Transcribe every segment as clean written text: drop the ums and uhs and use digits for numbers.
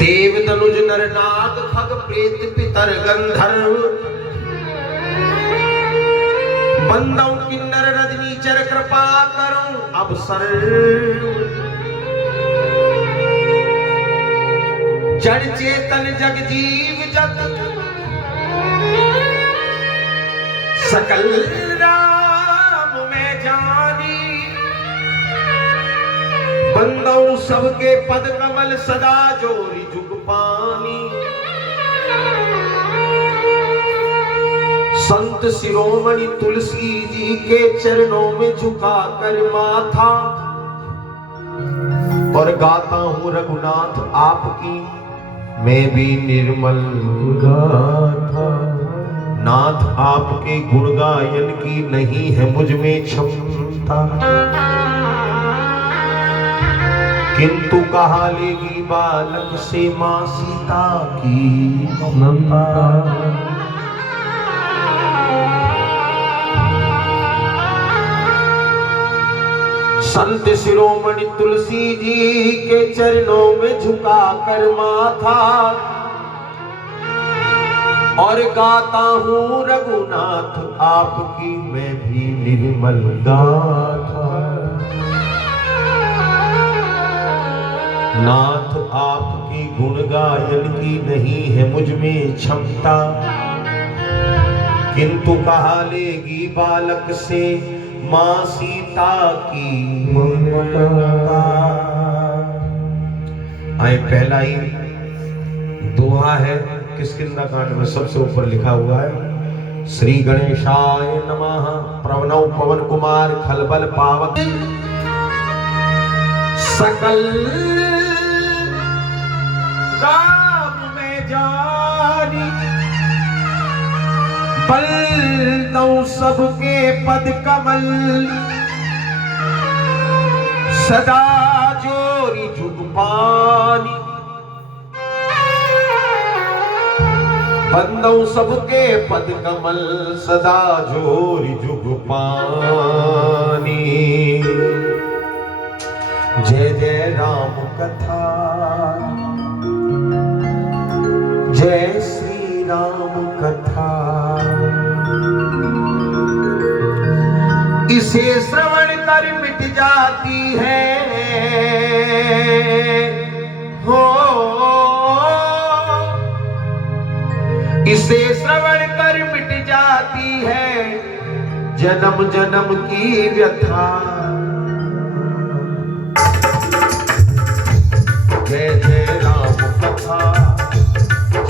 देव तनुज नर नाग खग प्रेत पितर गंधर्व बंदों किन्नर रजनी चर कृपा करो अवसर। जड़ चेतन जग जीव जत सकल राम में जानी। बंदों सबके पद कमल सदा जोरी जुग पानी। संत शिरोमणि तुलसी जी के चरणों में झुका कर माथा और गाता हूँ रघुनाथ आपकी मैं भी निर्मल गाथा। नाथ आपके गुण गायन की नहीं है मुझ में क्षमता, किंतु कहा लेगी बालक से मां सीता की ममता। संत शिरोमणि तुलसी जी के चरणों में झुका कर माथा और गाता हूँ रघुनाथ आपकी मैं भी निर्मल गाथा। नाथ आपकी गुण गायन की नहीं है मुझ में क्षमता, किंतु कहा लेगी बालक से मां सीता की ममता। आए पहला ही दोहा है किष्किंधा कांड में सबसे ऊपर लिखा हुआ है श्री गणेशाय नमः। प्रणव पवन कुमार खलबल पावक सकल राम में जानी। बल दो सबके पद कमल सदा जोरी जुग पानी। बंदों सबके पद कमल सदा जोरी जुग पानी। जय जय राम कथा जय श्री राम कथा। इसे श्रवण कर मिट जाती है हो। इसे श्रवण कर मिट जाती है जन्म जन्म की व्यथा। जय जय राम कथा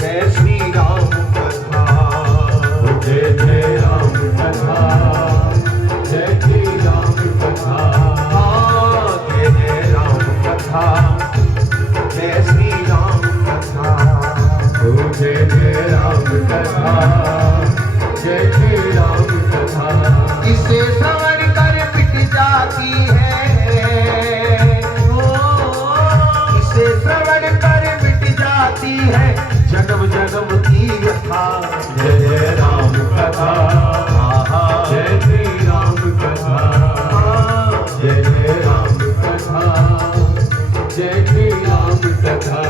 जय श्री राम कथा। जय जय राम कथा जय श्री राम कथा। जय जय राम कथा जय श्री राम कथा। जय जय राम कथा जय श्री राम कथा। इसे श्रवण कर मिट जाती है, इसे श्रवण कर मिट जाती है जन्म जन्म की व्यथा। जय जय राम कथा जय श्री राम कथा। जय जय राम कथा जय श्री राम कथा।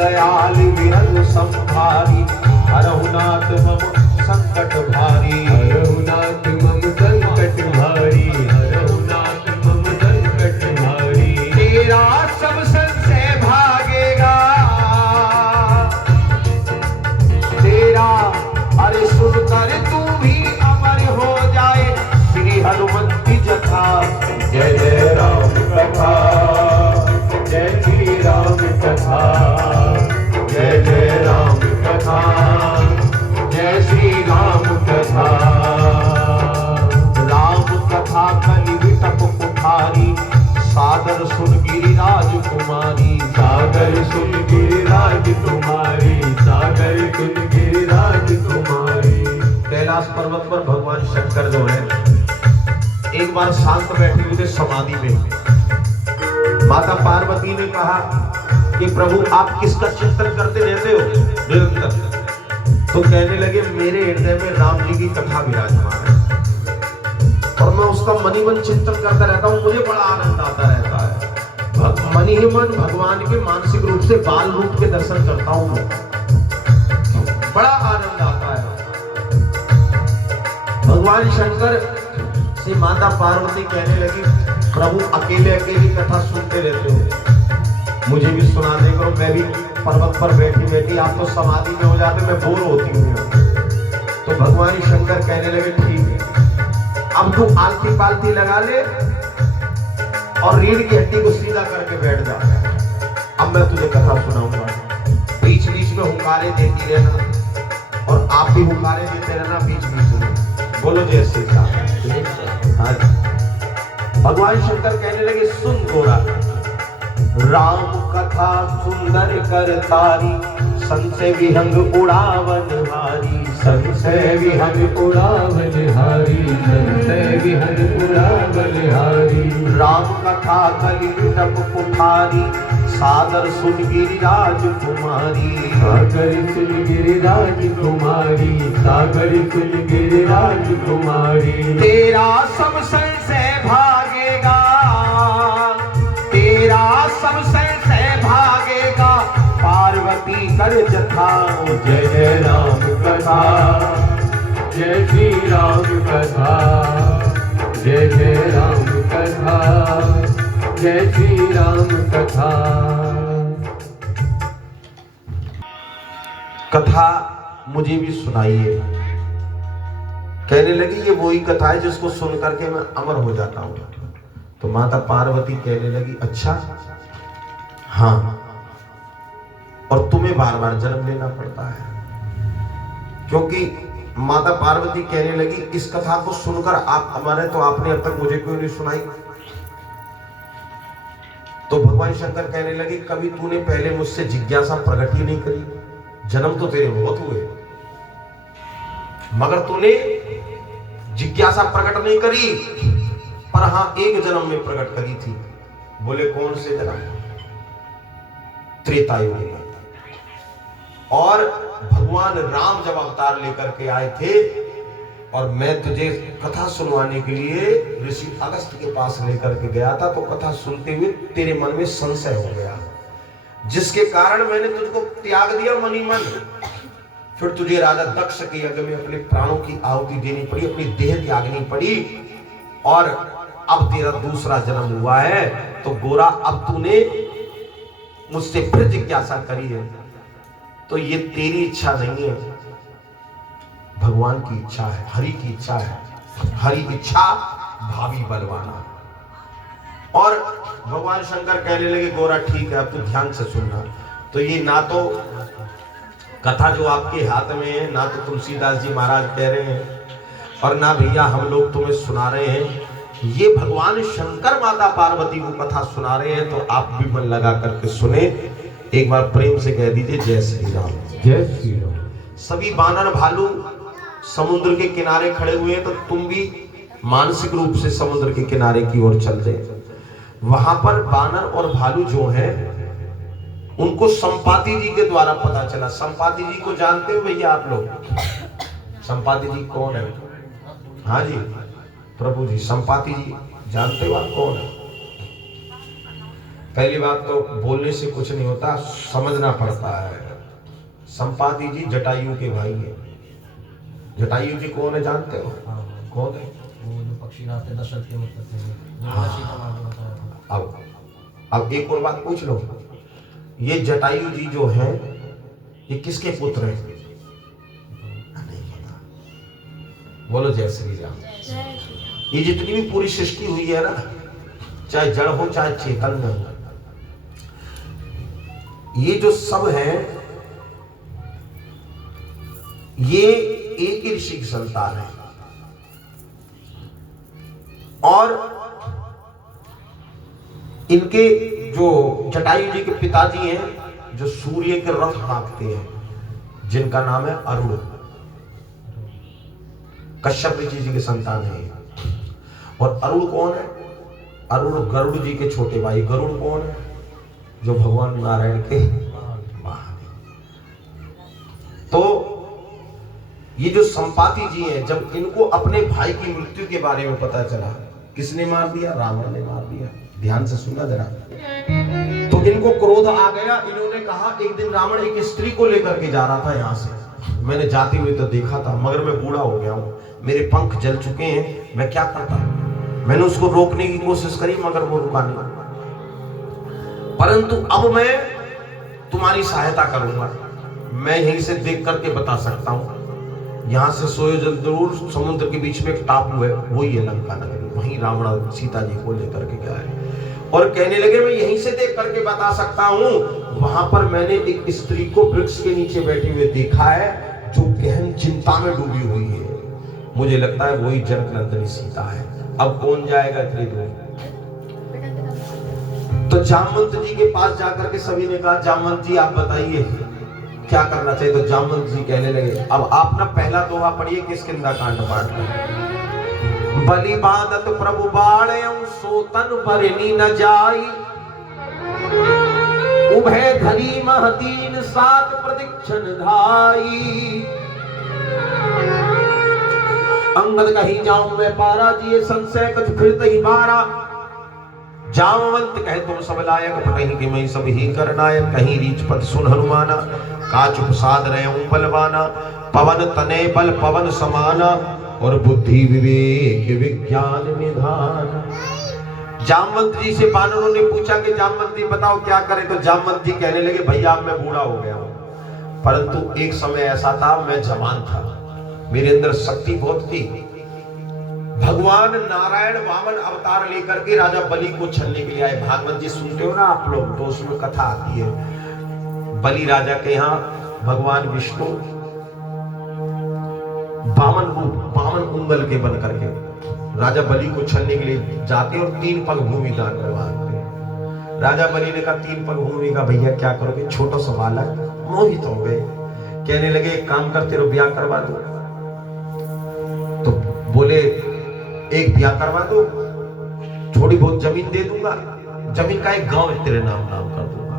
दयाल विरल संभारी हरहुनाथ मम संकट भारी। हरहुनाथ मम संकट भारी। हरहुनाथ मम संकट भारी। तेरा सब कैलाश पर्वत पर भगवान शंकर जो है एक बार शांत बैठे हुए थे समाधि में। माता पार्वती ने कहा कि प्रभु आप किसका चिंतन करते रहते हो निरंतर? तो कहने लगे मेरे हृदय में राम जी की कथा विराजमान है और मैं उसका मनी मन चिंतन करता रहता हूँ, मुझे बड़ा आनंद आता रहता है। मनी ही मन भगवान के मानसिक रूप से बाल रूप के दर्शन करता हूँ, बड़ा आनंद आता है। भगवान शंकर से माता पार्वती कहने लगी प्रभु अकेले अकेले कथा सुनते रहते हो, मुझे भी सुना दे करो, मैं भी पर्वत पर बैठी बैठी, आप तो समाधि में हो जाते, मैं बोर होती हूँ। तो भगवान शंकर कहने लगे ठीक है, अब तू आलती पालती लगा ले और रीढ़ की हड्डी को सीधा करके बैठ जा, अब मैं तुझे कथा सुनाऊंगा। बीच बीच में हुंकारे देती रहना और आप भी हुंकारे देते रहना बीच बीच में, बोलो जय श्री राम। हाँ, भगवान शंकर कहने लगे सुन गोरा, राम कथा सुंदर कर तारी, संशय विहंग उड़ावन हारी, संशय विहंग उड़ावन हारी, संशय विहंग उड़ावन हारी। राम कथा कलिटप कुठारी, सादर सुन गिरिराज कुमारी, सागर सुन गिरिराज कुमारी, सागर सुन गिरिराज कुमारी। तेरा सब संशय भागेगा, तेरा सब संशय भागेगा, पार्वती कर जथा। जय जय राम कथा, जय श्री राम कथा, जय जय राम कथा, जय श्री राम कथा। कथा मुझे भी सुनाइए। कहने लगी ये वही कथा है जिसको सुन करके मैं अमर हो जाता हूं। तो माता पार्वती कहने लगी अच्छा हाँ, और तुम्हें बार बार जन्म लेना पड़ता है, क्योंकि माता पार्वती कहने लगी इस कथा को सुनकर आप अमर है, तो आपने अब तक मुझे क्यों नहीं सुनाई? तो भगवान शंकर कहने लगे कभी तूने पहले मुझसे जिज्ञासा प्रकट ही नहीं करी, जन्म तो तेरे बहुत हुए मगर तूने जिज्ञासा प्रकट नहीं करी, पर हां एक जन्म में प्रकट करी थी। बोले कौन से जन्म? त्रेता युग में। और भगवान राम जब अवतार लेकर के आए थे और मैं तुझे कथा सुनवाने के लिए ऋषि अगस्त के पास लेकर के गया था, तो कथा सुनते हुए तेरे मन में संशय हो गया, जिसके कारण मैंने तुझको त्याग दिया मनी मन। फिर तुझे राजा दक्ष के यज्ञ में अपने प्राणों की आहुति देनी पड़ी, अपनी देह त्यागनी पड़ी, और अब तेरा दूसरा जन्म हुआ है। तो गोरा अब तूने मुझसे फिर जिज्ञासा करी है, तो ये तेरी इच्छा नहीं है, भगवान की इच्छा है, हरि की इच्छा है। हरि इच्छा भावी बलवाना। और भगवान शंकर कहने लगे गोरा ठीक है, अब तू ध्यान से सुनना। तो ये ना तो कथा जो आपके हाथ में है, ना तो तुलसीदास जी महाराज कह रहे हैं, और ना भैया हम लोग तुम्हें सुना रहे हैं, ये भगवान शंकर माता पार्वती को कथा सुना रहे हैं। तो आप भी मन लगा करके सुने। एक बार प्रेम से कह दीजिए जय श्री राम। जय श्री राम। सभी बानर भालू समुद्र के किनारे खड़े हुए हैं, तो तुम भी मानसिक रूप से समुद्र के किनारे की ओर चल दे। वहां पर बानर और भालू जो हैं, उनको संपाति जी के द्वारा पता चला। संपाति जी को जानते हो भैया आप लोग? संपाति जी कौन है? हाँ जी प्रभु जी, संपाति जी जानते हो आप कौन है? पहली बात तो बोलने से कुछ नहीं होता, समझना पड़ता है। संपाति जी जटायु के भाई है। जटायु जी कौन है जानते हो? कौन है? वो जो पक्षी रास्ते दशरथ के मतलब थे। अब एक और बात पूछ लो, ये जटायु जी जो हैं, ये किसके पुत्र हैं? नहीं पता। बोलो जय श्री राम। ये जितनी भी पूरी सृष्टि हुई है ना, चाहे जड़ हो चाहे चेतन हो, ये जो सब है, ये एक ही ऋषि की संतान है। और इनके जो जटायु जी के पिताजी हैं, जो सूर्य के रथ हाँकते हैं, जिनका नाम है अरुण। कश्यप ऋषि जी के संतान है। और अरुण कौन है? अरुण गरुड़ जी के छोटे भाई। गरुड़ कौन है? जो भगवान नारायण के वाहन। तो ये जो संपाति जी हैं, जब इनको अपने भाई की मृत्यु के बारे में पता चला, किसने मार दिया? रावण ने मार दिया। ध्यान से सुनना जरा। तो इनको क्रोध आ गया। इन्होंने कहा, एक दिन रावण एक स्त्री को लेकर के जा रहा था यहाँ से, मैंने जाते हुए तो देखा था, मगर मैं बूढ़ा हो गया हूँ, मेरे पंख जल चुके हैं, मैं क्या करता। मैंने उसको रोकने की कोशिश करी मगर वो रुका नहीं। परंतु अब मैं तुम्हारी सहायता करूंगा। मैं यहीं से देख करके बता सकता हूँ, यहाँ से 100 योजन दूर समुद्र के बीच में एक टापू है, वही है लंका नगरी। वहीं रावण सीता जी को लेकर के गया है। और कहने लगे, मैं यहीं से देख करके बता सकता हूँ, वहां पर मैंने एक स्त्री को वृक्ष के नीचे बैठे हुए देखा है, जो गहन चिंता में डूबी हुई है। मुझे लगता है वही जनकनंदनी सीता है। अब कौन जाएगा इतनी दूर? तो जामवंत जी के पास जाकर के सभी ने कहा, जामवंत जी आप बताइए क्या करना चाहिए। तो जामवंत जी कहने लगे, अब आप ना पहला दोहा पढ़िए किष्किंधा कांड पाठ में। बलि बादत प्रभु बाळयं सो तन भरनी न जाई, उभय धरी महतीन सात प्रदीक्षण धाई। अंगद कहीं जाऊं मैं पारा, जिए संशय कछ फिरत ही बारा। जामवंत कहे, तुम सब लायक कहीं कि मैं सब ही करनायक। कहीं रीच पद सुन हनुमाना, काच प्रसाद रहे बलवाना। पवन तने बल पवन समाना, और बुद्धि विवेक विज्ञान निधान। जामवंत जी से बानरों ने पूछा कि जामवंत जी बताओ क्या करें। तो जामवंत जी कहने लगे, भैया अब मैं बूढ़ा हो गया हूं, परंतु एक समय ऐसा था मैं जवान था, मेरे अंदर शक्ति बहुत थी। भगवान नारायण वामन अवतार लेकर के राजा बलि को छलने के लिए आए। भागवत जी सुनते हो ना आप लोग, तो उसमें कथा आती है, बलि राजा के यहाँ भगवान विष्णु बामन उंगल के बन करके राजा बलि को छलने के लिए जाते और 3 पग भूमि दान करवाते। राजा बलि ने कहा 3 पग भूमि का भैया क्या करोगे? छोटा सा बालक मोहित हो गए, कहने लगे एक काम करते रहो, ब्याह करवा दो। तो बोले एक ब्याह करवा दो, थोड़ी बहुत जमीन दे दूंगा, जमीन का एक गांव तेरे नाम कर दूंगा,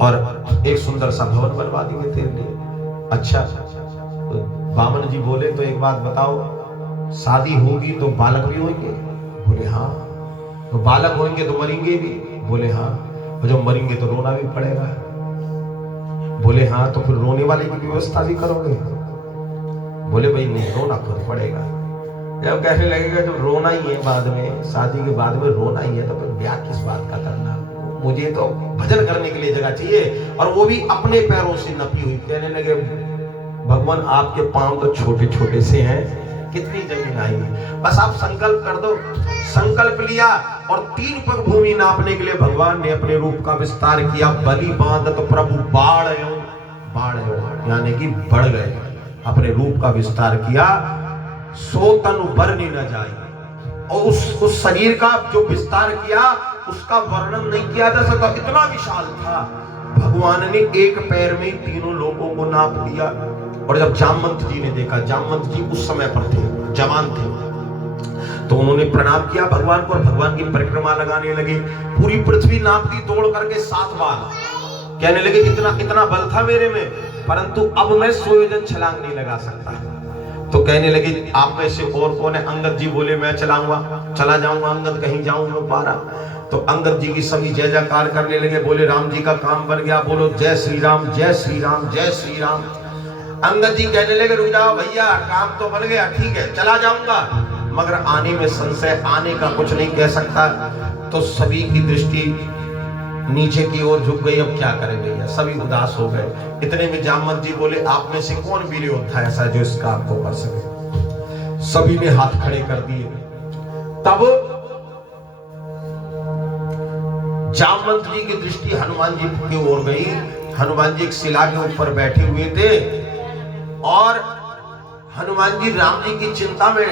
और एक सुंदर सा भवन बनवा देंगे तेरे लिए। अच्छा। तो बामन जी बोले, तो एक बात बताओ, शादी होगी तो बालक भी होंगे? बोले हाँ। तो बालक होंगे तो मरेंगे भी? बोले हाँ। और जब मरेंगे तो रोना भी पड़ेगा? बोले हाँ। तो फिर रोने वाले की व्यवस्था भी करोगे? बोले भाई नहीं, रोना खुद पड़ेगा। जब कहने लगेगा जब रोना ही है बाद में, शादी के बाद में रोना ही है, तो फिर ब्याह किस बात का करना? मुझे तो भजन करने के लिए जगह चाहिए, और वो भी अपने पैरों से नपी हुई। कहने लगे, भगवान आपके पांव तो छोटे छोटे से हैं, कितनी जमीन आएगी? बस आप संकल्प कर दो। संकल्प लिया और 3 पग भूमि नापने के लिए भगवान ने अपने रूप का विस्तार किया। बलि बांधत प्रभु बाढ़यो, यानी कि बढ़ गए, अपने रूप का विस्तार किया। सो तनु बरनी न जाए, और उस शरीर का जो विस्तार किया उसका वर्णन नहीं किया जा सकता, इतना विशाल था। भगवान ने एक पैर में 3 लोगों को नाप दिया। और जब जामवंत जी ने देखा, जामवंत जी उस समय पर थे, जवान थे, तो उन्होंने प्रणाम किया भगवान को और भगवान की परिक्रमा लगाने लगे। पूरी पृथ्वी नाप दी तोड़ करके 7 बार। कहने लगे इतना बल था मेरे में, परंतु अब मैं 100 योजन छलांग नहीं लगा सकता। तो कहने लगे आप में से और कौन है? अंगद जी बोले मैं चला जाऊंगा अंगद, कहीं जाऊं मैं पारा। तो अंगद जी की सभी जय जयकार करने लगे, बोले राम जी का काम बन गया, बोलो जय श्री राम जय श्री राम जय श्री राम। अंगद जी कहने लगे रुक जाओ भैया, काम तो बन गया, ठीक है चला जाऊंगा, मगर आने में संशय, आने का कुछ नहीं कह सकता। तो सभी की दृष्टि नीचे की ओर झुक गई। अब क्या करें भैया, सभी उदास हो गए। इतने में जामवंत जी बोले आप में से कौन वीर योद्धा ऐसा जो इस काम को कर सके? सभी ने हाथ खड़े कर दिए। तब जामवंत जी की दृष्टि हनुमान जी की ओर गई। हनुमान जी एक शिला के ऊपर बैठे हुए थे और हनुमान जी राम जी की चिंता में,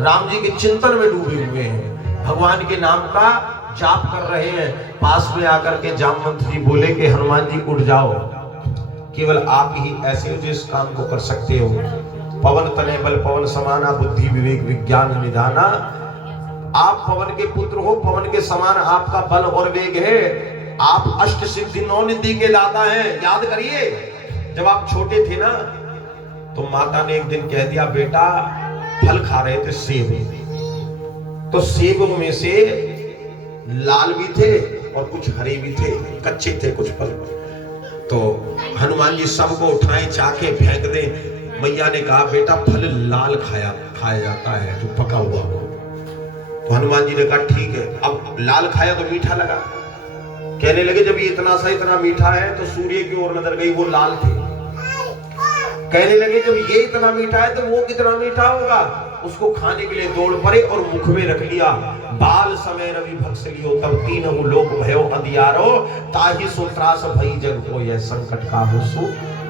राम जी के चिंतन में डूबे हुए हैं, भगवान के नाम का जाप कर रहे हैं। पास में आकर के जामवंत जी बोले कि हनुमान जी उठ जाओ, केवल आप ही ऐसे हो जो इस काम को कर सकते हो। पवन तनय बल पवन समाना बुद्धि विवेक विज्ञान निधाना। आप पवन के पुत्र हो, पवन के समान आपका बल और वेग है। आप अष्ट सिद्धि 9 निधि के दाता हैं। याद करिए, जब आप छोटे थे ना तो माता ने एक दिन कह दिया, बेटा फल खा रहे थे सेब, तो सेबों में से लाल भी थे और कुछ हरे भी थे, कच्चे थे कुछ फल। तो हनुमान जी सबको उठाए, चाके फेंक दे। मैया ने कहा, बेटा फल लाल खाया जाता है जो पका हुआ हो। तो हनुमान जी ने कहा ठीक है। अब लाल खाया तो मीठा लगा। कहने लगे जब ये इतना सा इतना मीठा है तो सूर्य की ओर नजर गई, वो लाल थे। कहने लगे जब ये इतना मीठा है तो वो कितना मीठा होगा। उसको खाने के लिए दौड़ पड़े और मुख में रख लिया। बाल समय रवि भक्ष लियो तब तीनहु लोक भयो अंधियारो, ताहि सो त्रास भई जग को यह संकट का होसु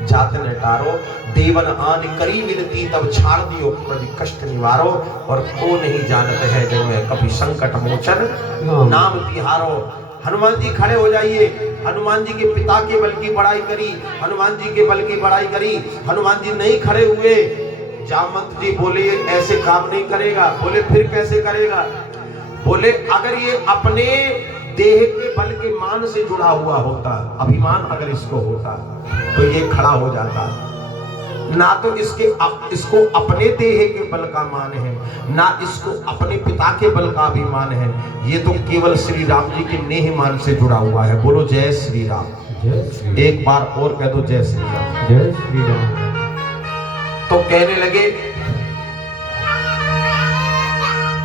जात न टारो। देवन आन करी विनती तब छाड़ दियो प्रभु कष्ट निवारो। और को नहीं जानत है जग में कभी संकट मोचन नाम तिहारो। हनुमान जी खड़े हो जाइए। हनुमान जी के पिता के बल की बड़ाई करी, हनुमान जी के बल की बड़ाई करी। हनुमान जी नहीं खड़े हुए। जामवंत जी बोले ऐसे काम नहीं करेगा। बोले फिर कैसे करेगा। बोले अगर ये अपने देह के बल के मान से जुड़ा हुआ होता, अभिमान अगर इसको होता तो ये खड़ा हो जाता। ना तो इसको अपने देह के बल का मान है, ना इसको अपने पिता के बल का अभिमान है। ये तो केवल श्री राम जी के नेह मान से जुड़ा हुआ है। बोलो जय श्री राम। एक बार और कह दो जय श्री राम। जय श्री राम। तो कहने लगे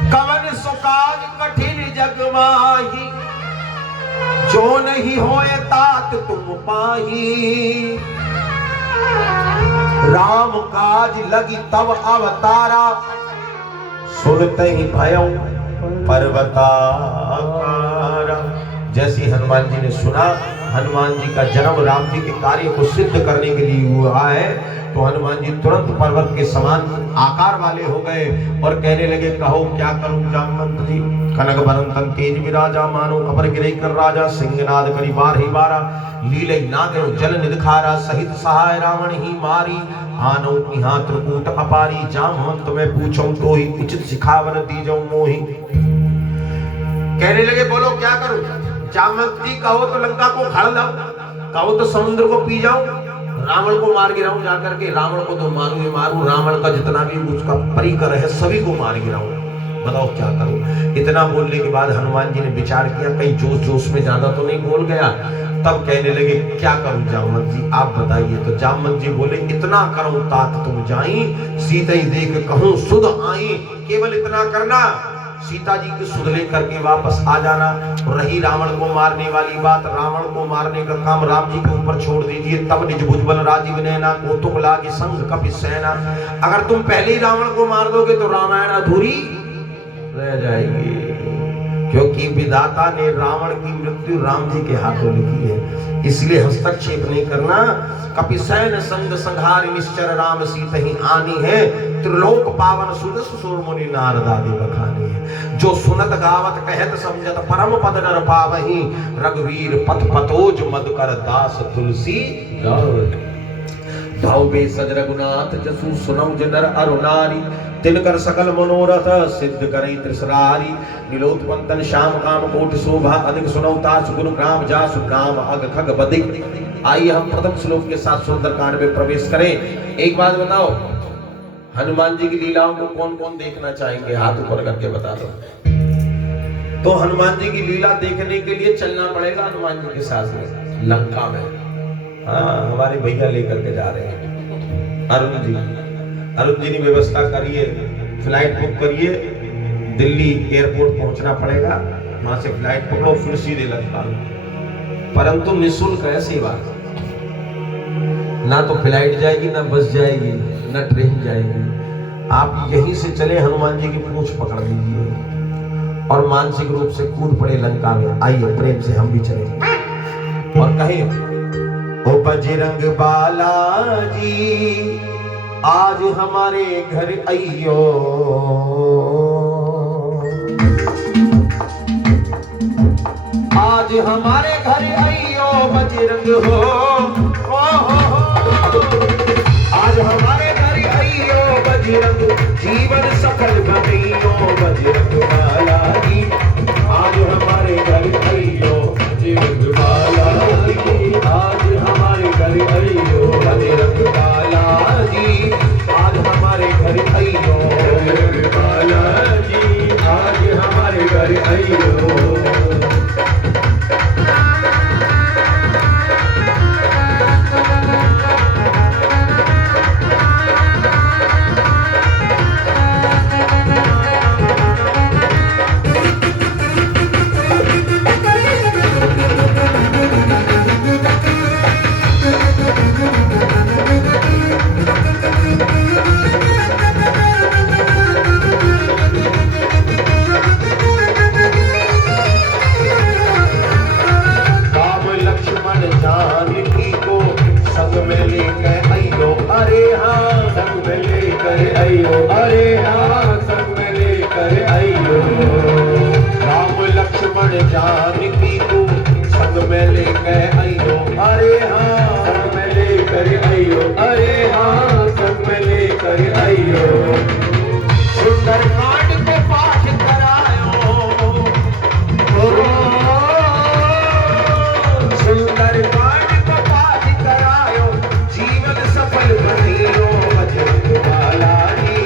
कवन सुकाज कठिन जग माही, जो नहीं होए तात तुम पाही। राम काज लगी तब अवतारा, सुनते ही भयं पर्वताकारा। जैसे हनुमान जी ने सुना हनुमान जी का जन्म राम जी के कार्य को सिद्ध करने के लिए हुआ है, तो हनुमान जी तुरंत पर्वत के समान आकार वाले हो गए और कहने लगे कहो क्या करूं जामवंत जी। कनक बरन तन तेज विराजा, मानो अपर गिरई कर राजा। सिंहनाद करी बार ही बारा, लीलई नागो जल निदखारा। सहित सहाय रावण ही मारी, आनो इहां त्रिकूट अपारी। जामवंत मैं पूछूं तो ही उचित सिखावन दीजो मोहि। कहने लगे बोलो क्या करूं। जामवंत जी कहो तो लंका को खड़ लाओ, कहो तो समुद्र को पी जाऊं, रावण को मार गिराऊं जाकर के। रावण को तो मारूं ही मारूं, रावण का जितना भी उसका परिकर है सभी को मार गिराऊं। बताओ क्या करूं। इतना बोलने के बाद हनुमान जी ने विचार किया कहीं जोश जोश में ज्यादा तो नहीं बोल गया। तब कहने लगे क्या करूं जामवंत जी आप बताइए। तो जामवंत जी बोले इतना करूं तात तुम जाई, सीता ही देख कहूं सुध आई। केवल इतना करना, सीता जी की सुध ले करके वापस आ जाना। रही रावण को मारने वाली बात, रावण को मारने का काम राम जी के ऊपर छोड़ दीजिए। तब निज भुजबल राजीव नैना, कौतुक लागे संग कपि सेना। अगर तुम पहले ही रावण को मार दोगे तो रामायण अधूरी रह जाएगी, क्योंकि विधाता ने रावण की मृत्यु राम जी के हाथों लिखी है। इसलिए हस्तक्षेप नहीं करना। कपिसैन संग संहारि निश्चर राम सीता ही आनी है। त्रिलोक पावन सुदस सुर मुनि नारद आदि बखानी है। जो सुनत गावत कहत समझत परम पद नर पावही। रघुवीर पथ पतोज मधुकर दास तुलसी भावे सज रघुनाथ जसु सुनम जनर अरुणारी। तिनकर सकल मनोरथ सिद्ध करई त्रिसरारी। नीलोत्पंतन श्याम काम कोटि शोभा अधिक सुनौतार सुगुण ग्राम जासु नाम अग खग बदिक। आइए हम प्रथम श्लोक के साथ सुंदरकांड में प्रवेश करें। एक बात बताओ, हनुमान जी की लीलाओं को कौन कौन देखना चाहेंगे, हाथ ऊपर करके बता दो। तो हनुमान जी की लीला देखने के लिए चलना पड़ेगा हनुमान जी के साथ में लंका में। हाँ, हमारे भैया लेकर के जा रहे हैं अरुण जी ने व्यवस्था करिए, फ्लाइट बुक करिए, दिल्ली एयरपोर्ट पहुंचना पड़ेगा, वहां से फ्लाइट पकड़ो फिर सीधे लंका। परंतु निःशुल्क है सेवा, ना तो फ्लाइट जाएगी, ना बस जाएगी, ना ट्रेन जाएगी। आप यहीं से चले, हनुमान जी की पूंछ पकड़ लीजिए और मानसिक रूप से कूद पड़े लंका में। आइए प्रेम से हम भी चले और कहें ओ बजरंग बालाजी आज हमारे घर आइयो। आज हमारे घर आइयो बजरंग हो। आज हमारे घर आइयो बजरंग जीवन सफल बनइयो बजरंग बाला जी आज हमारे घर आइयो बजरंग बाला जी आज हमारे घर आइयो बजरंग बाला जी आज हमारे घर आइयो बजरंग बाला जी आज हमारे घर आइयो। जानकी को संग में लेकर आइयो अरे हाँ संग में लेकर आइयो अरे हाँ संग में लेकर आइयो। सुंदर कांड के पाठ करायो सुंदर कांड का पाठ करायो जीवन सफल बनियो बजरंग बाला जी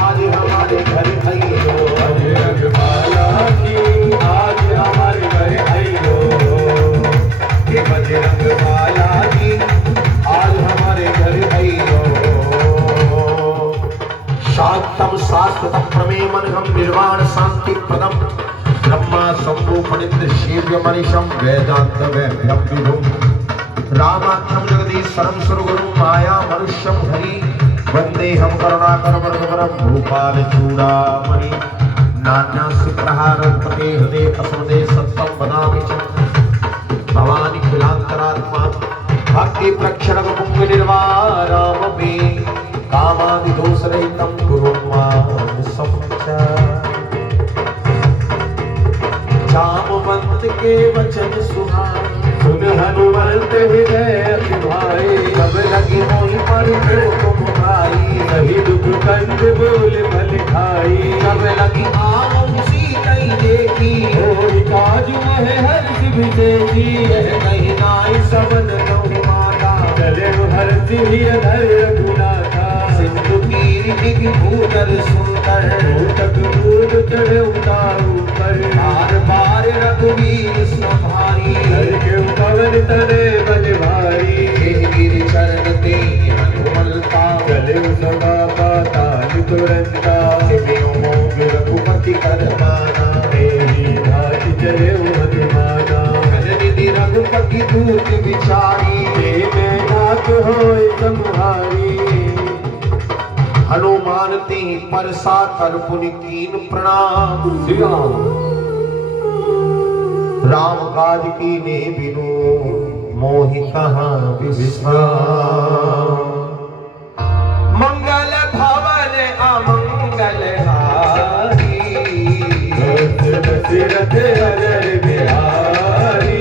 आज हमारे घर आइयो बजरंग बाला जी आज हमारे घर आइयो बजरंग बाला जी आज हमारे घर आइयो। शांतम शाश्वतम प्रमेयमनघम निर्वाण शांति प्रदम ब्रह्मा शंभु फणिन्द्र शिव्य मनीषम वेदांत वैभ्यम विभुम रामाख्यम जगदीश्वरम सुरगुरुम माया मनुष्यम हरि वंदे हम करुणाकर वरदवरम भूपाल चूड़ामणि नान्यास्य प्रहारपते हृदय असमदे सत्तम वदामि च भवानी खिलांतरात्मा भक्ति प्रक्षणक पुंग निर्वारामपि कामादि दोष रहितम गुरुं मां समचा। जामवंत के वचन सुहाए सुन हनुमंत हृदय भाई कब लगी मोहि पर तुम भाई सही दुख कंद बोल भल खाई कब लगी आम सीतई देखी होई काज मह हर्ष विदेशी यह कहीं नाई सबन नौ माता चले हर सिंह धर रघुनाथा सिंधु कीर दिग भूधर सुंदर भूतक दूध चढ़े उतारू कर बार बार रघुवीर संभारी हर के पवन तरे बज भारी गिर चरण ते हनुमंता चले सदा पाताल तुरंता रघुपति कर माना मेरी नाच चले हनुमाना निधि रघुपति दूत विचारी में नाथ होय संहारी। हनुमान ते परसा कर पुनि कीन प्रणाम राम काज की ने बिनु मोहि कहाँ विश्राम। मंगल भवन अमंगल हारी दशरथ अजर बिहारी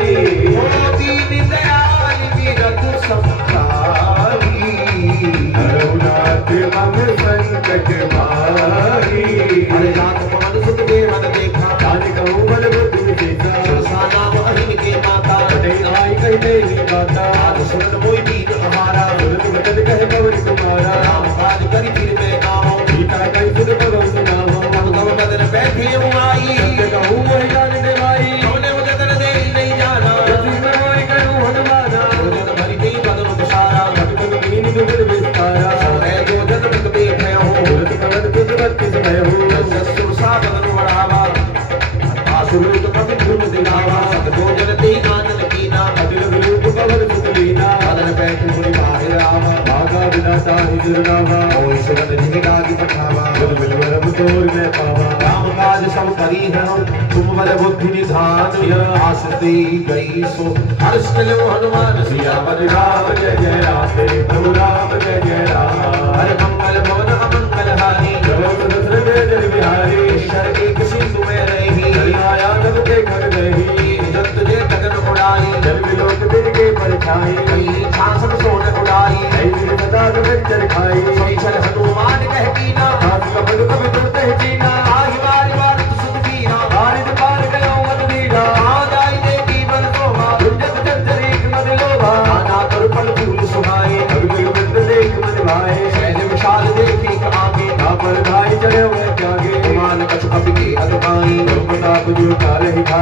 दीन दयाल विरत संसारी रघुनाथ मम संकट मारी। अरे नाथ पवन सुत देवन देखा जान कहूँ बल बुद्धि विद्या सुरसा नाम अहिन के माता नहीं आई कही देवी माता आज सुन मोहि दीन हमारा सुन वचन कहे पवन तुम्हारा राम काज करि फिर मैं आओ सीता कहि सुन पवन सुनाओ तब तब बदन बैठे हूँ आई सत्य कहूँ मोहि जान दे भाई कौने वचन दे नहीं जाना जिसमें मोहि कहूँ हनुमाना वचन भरि गई बदन तुषारा भटकन कीन दुर्ग विस्तारा है जो जन मत बैठे हो तुरंत पवन तुझ बत्ति समय हो सस्त्र सा बदन बढ़ावा आसुर तो कभी धूम दिलावा सतभोजन ते आनंद कीना अदिल विरूप कवर सुतलीना बदन बैठ मुनि बाहिर आवा भागा विनाता हुजरनावा ओय सुगंध जिगागी पठावा गुण बिलवर तोर में पावा राम काज सब करी है तुम बल बुद्धि निधान आस दे गई सो हर्ष मिलो हनुमान सिया वर राम जय जय राम तेरे प्रभु राम जय जय राम हरे मंगल भवन अमंगल हारी जगत दशरथ जय बिहारी ईश्वर एक सिंधु में रही आया जब के घर गई जत जे गगन उड़ाई जल विलोक दिन के परछाई कहीं छासन सोन उड़ाई ऐसी सदा जगत चरखाई सोई चल हनुमान कह की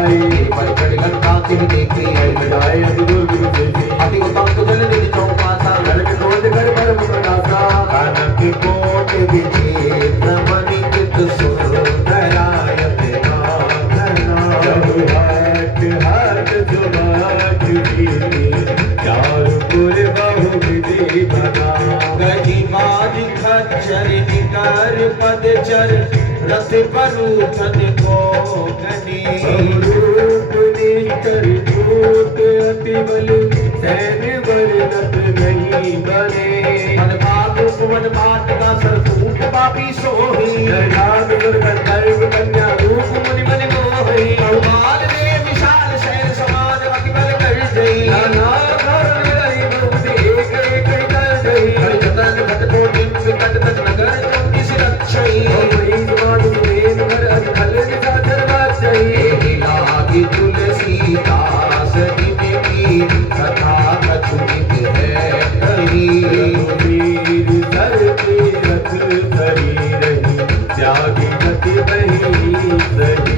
जाए बड़ी बड़ी लंका के देखे जाए अति दुर्ग विशेषी अति उत्तम तो जल निधि चौपासा लड़के खोज कर परम प्रकाशा कनक कोट विजेत मणिकृत सुंदरायत नाथना हाट हाट सुभाट रीति चारुपुर बहु विधि बना गजी बाज खच्चर निकर पदचर रथ परूथन को गनी रूप निकर छूट अति बल सैन्य वर्णत नहीं बने मन बात उपवन बात का सरसूट पापी सोही राग दुर्गंधर्व कन्या रूप मुनि मन मोही बहुमान ने विशाल शैल समान अति बल कर जई नाना धर्म रही बहुत एक एक कर गई हरि जतन भट को दिन विकट तक नगर चौकिस रक्षई वही जवान सुमेन कर अधल निशाचर बात चाहिए लागी तुलसीदास की कथा कछुनित है कही वीर सर की रथ धरी रही त्यागी गति बही सही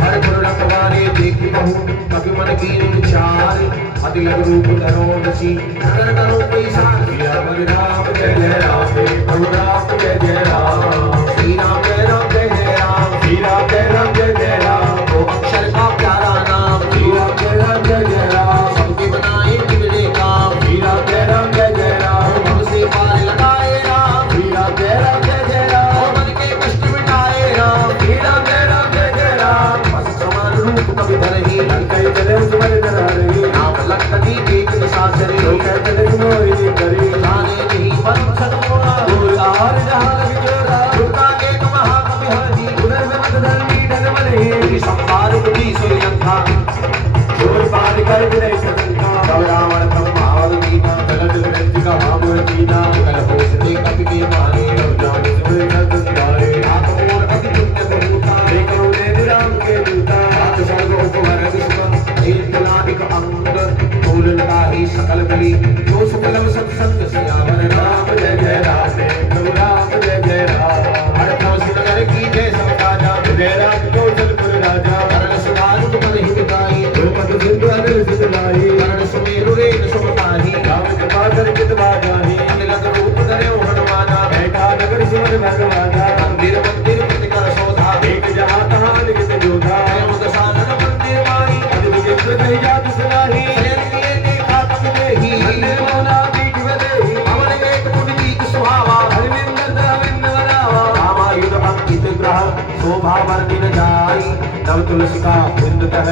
हर गुण रखवारे देखी बहु कभी मन की चार अति लग रूप धरो नसी नगर करो पैसा सिया बल राम जय जय राम प्रभु राम जय जय राम श्री राम जय राम जय जय राम श्री राम जय राम जय जय राम दो अक्षर का प्यारा नाम श्री राम जय राम जय जय राम सबके बनाए बिगड़े काम श्री राम जय राम जय जय राम भव से पार लगाए राम श्री राम जय राम जय जय राम और मन के कष्ट मिटाए राम श्री राम जय राम जय जय राम बस समान रूप कभी धरही लंकाई चले सुमन धरा रही राम लखनी एक दशा चले लोकै चले मोहिनी करी जाने नहीं परम सतमोरा दूर जहां लग जोरा दुर्गा के महाकवि हरि उधर में मत धरनी डर मने पूरी संसार बुद्धि श्रीलंका चोर पार कर विनय सतंका तब रावण ब्रह्मावत मीना गलत वृत्ति का भाव जीना कल होशते कपि के मारे तब जान सुबह का संसारे आत्मोर कपि पुण्य बहुता देखो ने राम के दूता हाथ सर्ग उपवर दुष्म एक लानिक अंग तोलनता ही सकल बलि जो सकलम सत्संग सियावर राम जय जय राम प्रभु राम जय जय राम हर कौश नगर की जय सब राजा जय राम कौशलपुर राजा करण सुधारु तुम नहीं बिताई द्रौपद सिंधु अनिल सिद्धलाई करण सुमेरु रे सुमताही राम कृपा कर चित बाजाही अनिलग रूप धर्यो हनुमाना बैठा नगर सुमन भगवाना मंदिर मंदिर प्रतिकर शोधा एक जहाँ तहाँ लिखित जोधा दशानन मंदिर माई अद्भुत चित्र कही जात सुनाही शयन किए देखा तब देही मंदिर मौना पीठ बदेही अमर एक पुनीत सुहावा हरिविंदर दविंद बनावा रामायुध अंकित ग्रह शोभा वर्णिन जाई नव तुलसी का वृंद कह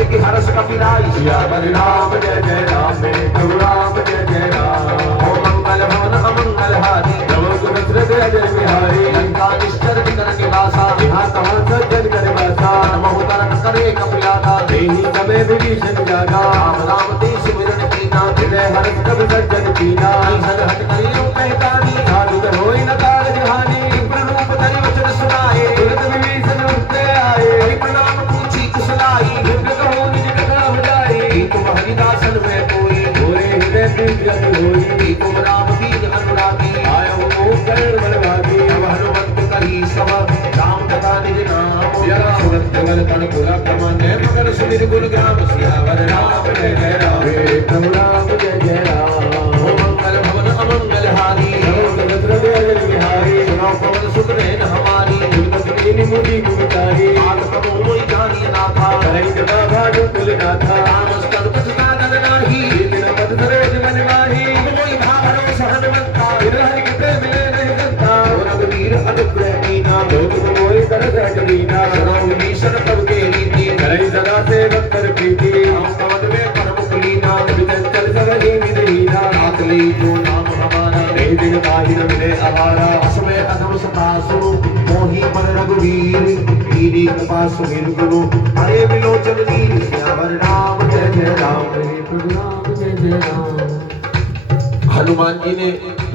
एक हर्ष कपिलाई सियावर राम जय जय राम प्रभु राम जय जय राम ओ मंगल भवन अमंगल हारी नमो सुभद्र अजय बिहारी लंका निश्चर निकर निवासा यहाँ तहाँ सज्जन कर बसा नमो तरन करे कपिलादा देही समय विभीषण जागा राम राम ते सिमरन कीना हृदय हर्ष कब सज्जन कीना सद हट करियो कहतानी साधु न होई न कार जहानी विप्र रूप धरि वचन सुनाए तुरंत विभीषण उठते आए हरि प्रणाम पूछी कुशलाई विप्र कहो निज कथा बजाई तुम हरिदासन में कोई गोरे हृदय दिव्य होई तुम राम बीज अनुरागी आया हो करण बलवादी तब हनुमंत कही सब राम कथा निज नाम जरा सुरत जगल तन पुरा कमन मगन सुमिर गुण ग्राम सियावर राम जय जय राम प्रभु राम जय जय राम ओ मंगल भवन अमंगल हारी नमो सहस्र अजय बिहारी सुनो पवन सुत नैन हमारी दुर्गति मुनि गुमचारी आत्म मोहि जानिय नाथा करई कृपा भाजो कुलनाथा राम स्तन तुझ साधन नाही दिन पद सरोज मन माही मोहि भावरो सहनवंता बिन हरि के प्रेम मिले नहीं संता ओ रघुवीर अनुग्रह कीना लोक मोहि कर सटवीना सुनो विभीषण प्रभु के रीति करई सदा सेवक कर प्रीति राम पवन में परम कुलीना विचंचल सब ही विदहीना रात ले जो नाम हमारा नहीं दिन काही न मिले हमारा असमय अधम सता सुनो मोहि मन रघुवीर कीरी कृपा सुमिर गुरु हरे विलोचन नीर श्यावर राम जय जय राम प्रभु राम जय जय राम हनुमान जी ने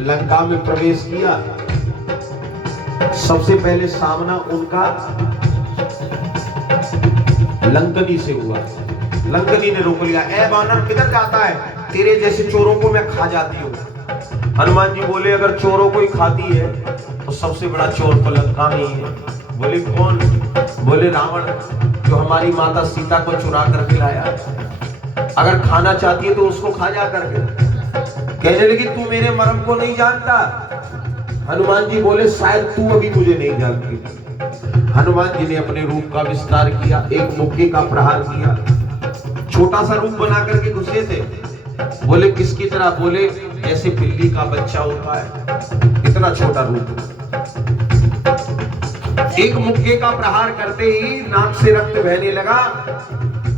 लंका में प्रवेश किया। सबसे पहले सामना उनका लंकनी से हुआ। लंकनी ने रोक लिया, ए वानर किधर जाता है, तेरे जैसे चोरों को मैं खा जाती हूँ। हनुमान जी बोले अगर चोरों को ही खाती है तो सबसे बड़ा चोर तो लंका में ही है। बोले कौन? बोले रावण। जो हमारी माता सीता को चुरा कर खिलाया। अगर खाना चाहती है तो उसको खा जा करके। कहने लगी तू मेरे मर्म को नहीं जानता। हनुमान जी बोले शायद तू अभी मुझे नहीं जानती। हनुमान जी ने अपने रूप का विस्तार किया, एक मुक्के का प्रहार किया, छोटा सा रूप बना करके घुसे थे। बोले किसकी तरह? बोले जैसे बिल्ली का बच्चा होता है, इतना छोटा रूप। एक मुक्के का प्रहार करते ही नाक से रक्त बहने लगा।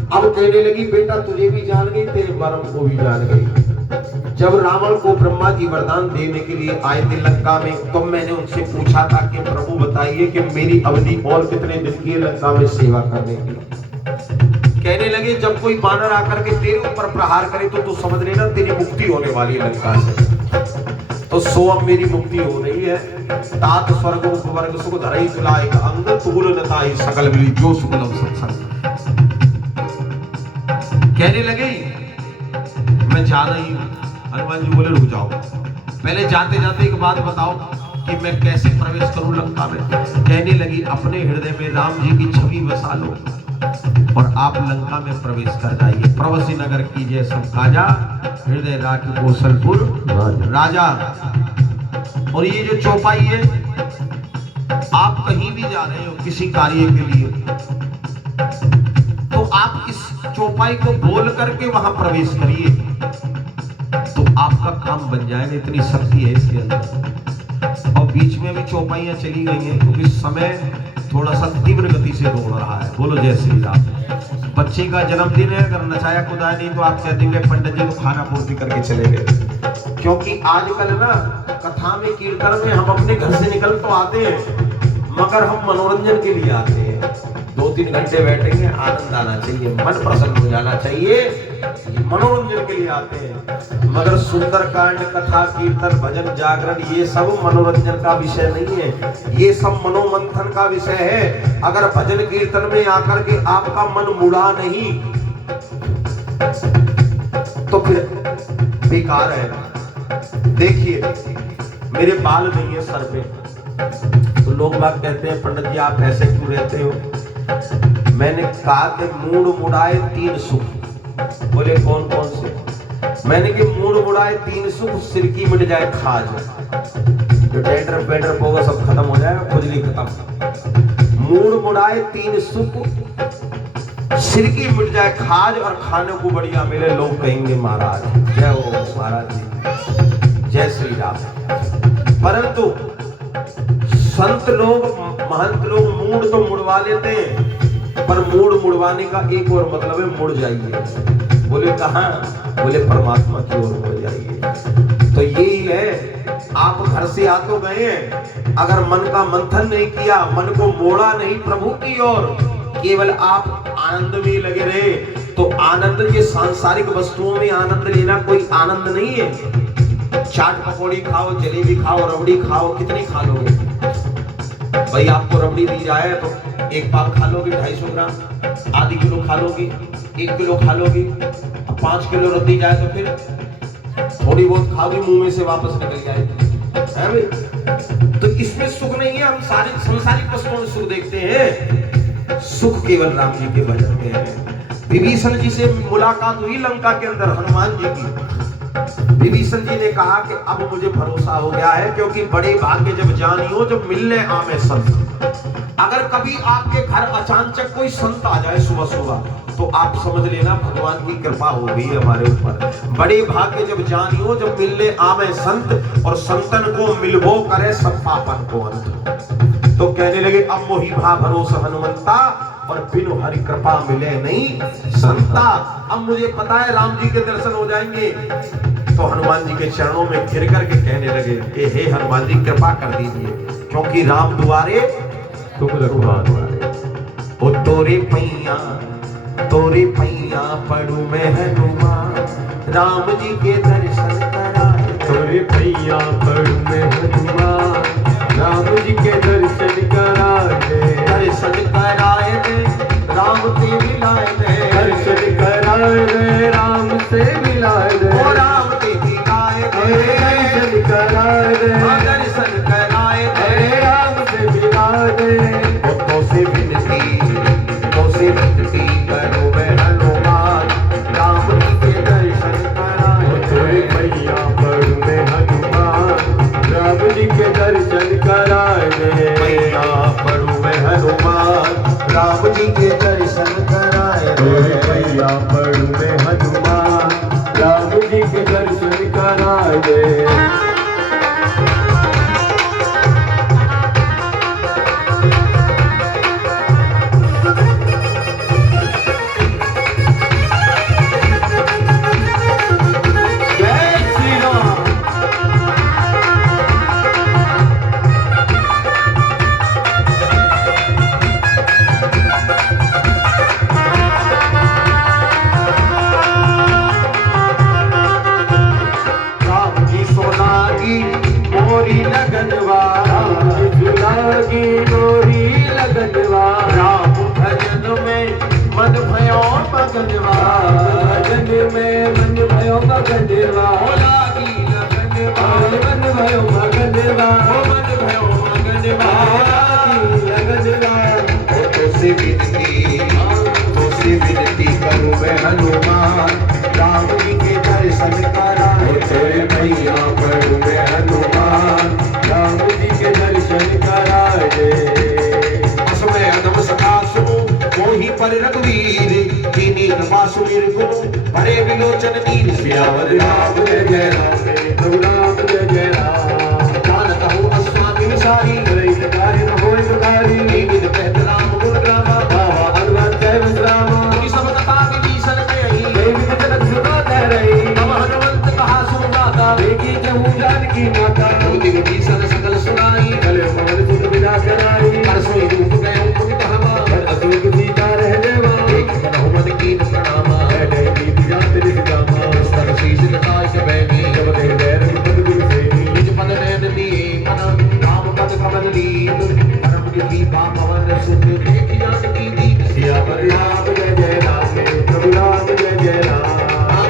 अब कहने लगी बेटा तुझे भी जान गई, तेरे मर्म को भी जान गई। जब रावण को ब्रह्मा जी वरदान देने के लिए आए थे लंका में, तो मैंने उनसे पूछा था कि प्रभु बताइए कि मेरी अवधि और कितने दिन की है लंका में सेवा करने की। कहने लगे जब कोई बानर आकर के तेरे ऊपर प्रहार करे तो तू समझ लेना तेरी मुक्ति होने वाली है लंका से। तो सो अब मेरी मुक्ति हो रही है। तात स्वर्ग उपवर्ग सुख धरई तुलाएगा अंग तुगुल नताई सकल मिली जो सुगलम सत्संग। कहने लगे मैं जा रही हूं। हनुमान जी बोले रुक जाओ, पहले जाते जाते एक बात बताओ कि मैं कैसे प्रवेश करूं लंका में। कहने लगी अपने हृदय में राम जी की छवि बसा लो और आप लंका में प्रवेश कर जाइए। प्रवसी नगर कीजिए सब काजा, हृदय राख कौशलपुर राजा। और ये जो चौपाई है, आप कहीं भी जा रहे हो किसी कार्य के लिए, तो आप इस चौपाई को बोल करके वहां प्रवेश करिए तो आपका काम बन जाएगा। इतनी शक्ति है इसके अंदर। और बीच में भी चौपाइयां चली गई हैं क्योंकि समय थोड़ा सा तीव्र गति से दौड़ रहा है। बोलो जय श्री राम। बच्चे का जन्मदिन है, अगर नचाया खुदा नहीं तो आप कह देंगे पंडित जी तो खाना पूर्ति करके चले गए। क्योंकि आजकल ना कथा में कीर्तन में हम अपने घर से निकल तो आते हैं, मगर हम मनोरंजन के लिए आते हैं। 2-3 घंटे बैठेंगे, आनंद आना चाहिए, मन प्रसन्न हो जाना चाहिए, मनोरंजन के लिए आते हैं। मगर सुंदरकांड, कथा, कीर्तन, भजन, जागरण ये सब मनोरंजन का विषय नहीं है, ये सब मनोमंथन का विषय है। अगर भजन कीर्तन में आकर के आपका मन मुड़ा नहीं तो फिर बेकार है। देखिए मेरे बाल नहीं है सर पे, तो लोग बात कहते हैं पंडित जी आप ऐसे क्यों रहते हो। मैंने कहा कि मूड मुड़ाए 3 सुख। बोले कौन कौन से? मैंने कि मूड मुड़ाए 3 सुख, सिर की मिट जाए खाज। जो टेंडर पेंडर होगा सब खत्म हो जाएगा, खुजली खत्म। मूड मुड़ाए 3 सुख, सिर की मिट जाए खाज और खाने को बढ़िया मिले। लोग कहेंगे महाराज जय हो महाराज जी, जय श्री राम। परंतु संत लोग, महंत लोग मूड तो मुड़वा लेते हैं, पर मूड मुड़वाने का एक और मतलब है मुड़ जाइए। बोले कहाँ? बोले परमात्मा की ओर मुड़ जाइए। तो यही है, आप घर से आ तो गए हैं, अगर मन का मंथन नहीं किया, मन को मोड़ा नहीं प्रभु की ओर, केवल आप आनंद में लगे रहे, तो आनंद ये सांसारिक वस्तुओं में आनंद लेना कोई आनंद नहीं है। चाट पकौड़ी खाओ, जलेबी खाओ, रबड़ी खाओ, कितनी खा लोगे भाई? आपको रबड़ी दी जाए तो एक पाव खा लोगे, 250 ग्राम, आधी किलो खा लोगे, 1 किलो खा लोगे। अब 5 किलो रख दी जाए तो फिर थोड़ी बहुत खाओगे, मुंह में से वापस निकल जाएगी, है भाई? तो इसमें सुख नहीं है। हम सारी संसारिक वस्तुओं में सुख देखते हैं, सुख केवल राम जी के भजन में है। विभीषण जी से मुलाकात हुई लंका के अंदर हनुमान जी की। विभीषण जी ने कहा कि अब मुझे भरोसा हो गया है, क्योंकि बड़े भाग्य जब जानियो जब मिलने आमे संत। अगर कभी आपके घर अचानक कोई संत आ जाए सुबह सुबह, तो आप समझ लेना भगवान की कृपा हो गई है हमारे ऊपर। बड़े भाग्य जब जानियो जब मिलने आमे संत, और संतन को मिलबो करे सब पापन को अंत। तो कहने लगे अब मोहि भा भरोसा हनुमंता, और बिनु हरि कृपा मिले नहीं संता। अब मुझे पता है राम जी के दर्शन हो जाएंगे। तो हनुमान जी के चरणों में गिर करके कहने लगे कि हे हनुमान जी कृपा कर दीजिए, क्योंकि राम दुआरे तुम रघुनाथ। ओ तोरे पैया पड़ू मैं हनुमान, राम जी के दर्शन कराए। तोरे पैया पड़ू मैं हनुमान, राम जी के दर्शन कराए। दर्शन कराए दे राम से मिलाए दे, दर्शन कराए दे राम से मिलाए दे। ओ राम से मिलाए दे, दर्शन कराए दे, दर्शन कराए दे, राम से मिलाए दे। तो से विनती, तो से मैया पढ़ू मैं हनुमान, राम जी के दर्शन करा दे। विनती करूं मैं हनुमान, राम जी के दर्शन करा तेरे मैया पढ़ू मैं हनुमान, राम जी के दर्शन करा दे। असमय अदम सखा सुनो मोहि पर रघुवीर, दीनी नवासु निर्गुण भरे विलोचन नीर। सियावर राम जय जय राम, प्रभु राम जय जय राम। जानत हूँ अस्वामी विसारी, कार्य न होय सुधारी। विविध कहत राम गुण ग्रामा, बाबा अनुवाद जय विश्राम। मुनि सब कथा विभीषण कहि, देवी जनक सुता कह रही। तब हनुमंत कहा सुनाता, देखी जहू जानकी माता। मोति विभीषण सकल सुनाई, चले पवन सुत विदा कराई। कर सोई रूप गए पुनि कहवा, अशोक सीता रह देवा। एक मन हुमन कीन प्रणामा, गीत जात रिस गामा। स्तर शीश लताय के बैगे, जब कहे बैर पद गुरु सेवी। निज पद नयन दिए मन, राम पद कमल लीन। परम गिरी पावन सुत देख जानकी दीन। सियावर राम जय जय राम, प्रभु राम जय जय राम।